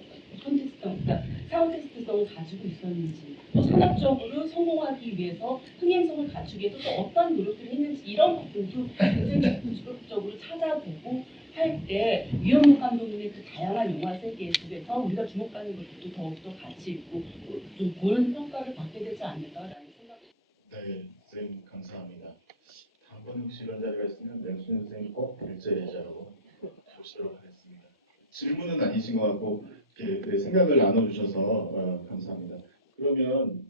테스트성을 가지고 있었는지 또 산업적으로 성공하기 위해서 흥행성을 갖추기 위해서 또 어떤 노력들을 했는지 이런 부분도 굉장히 적극적으로 찾아보고 할 때 이현무 감독님의 그 다양한 영화 세계 속에서 우리가 주목하는 것도 더욱더 가치 있고 좀 보는 평가를 받게 되지 않을까라는 생각이 네, 선생님 감사합니다. 다음번에 혹시 이런 자리가 있으면 맹순 선생님 꼭 일제예자로 모시도록 하겠습니다. 질문은 아니신 것 같고 이렇게 생각을 나눠주셔서 감사합니다. 그러면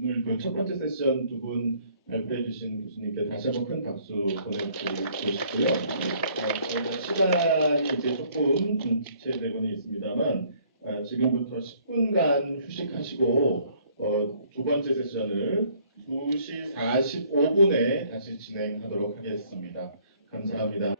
오늘 그 첫 번째 세션 두 분 발표해 주신 교수님께 다시 한번 큰 박수 보내드리고 싶고요. 저희가 시간이 이제 조금 지체되고는 있습니다만 지금부터 10분간 휴식하시고 두 번째 세션을 2시 45분에 다시 진행하도록 하겠습니다. 감사합니다.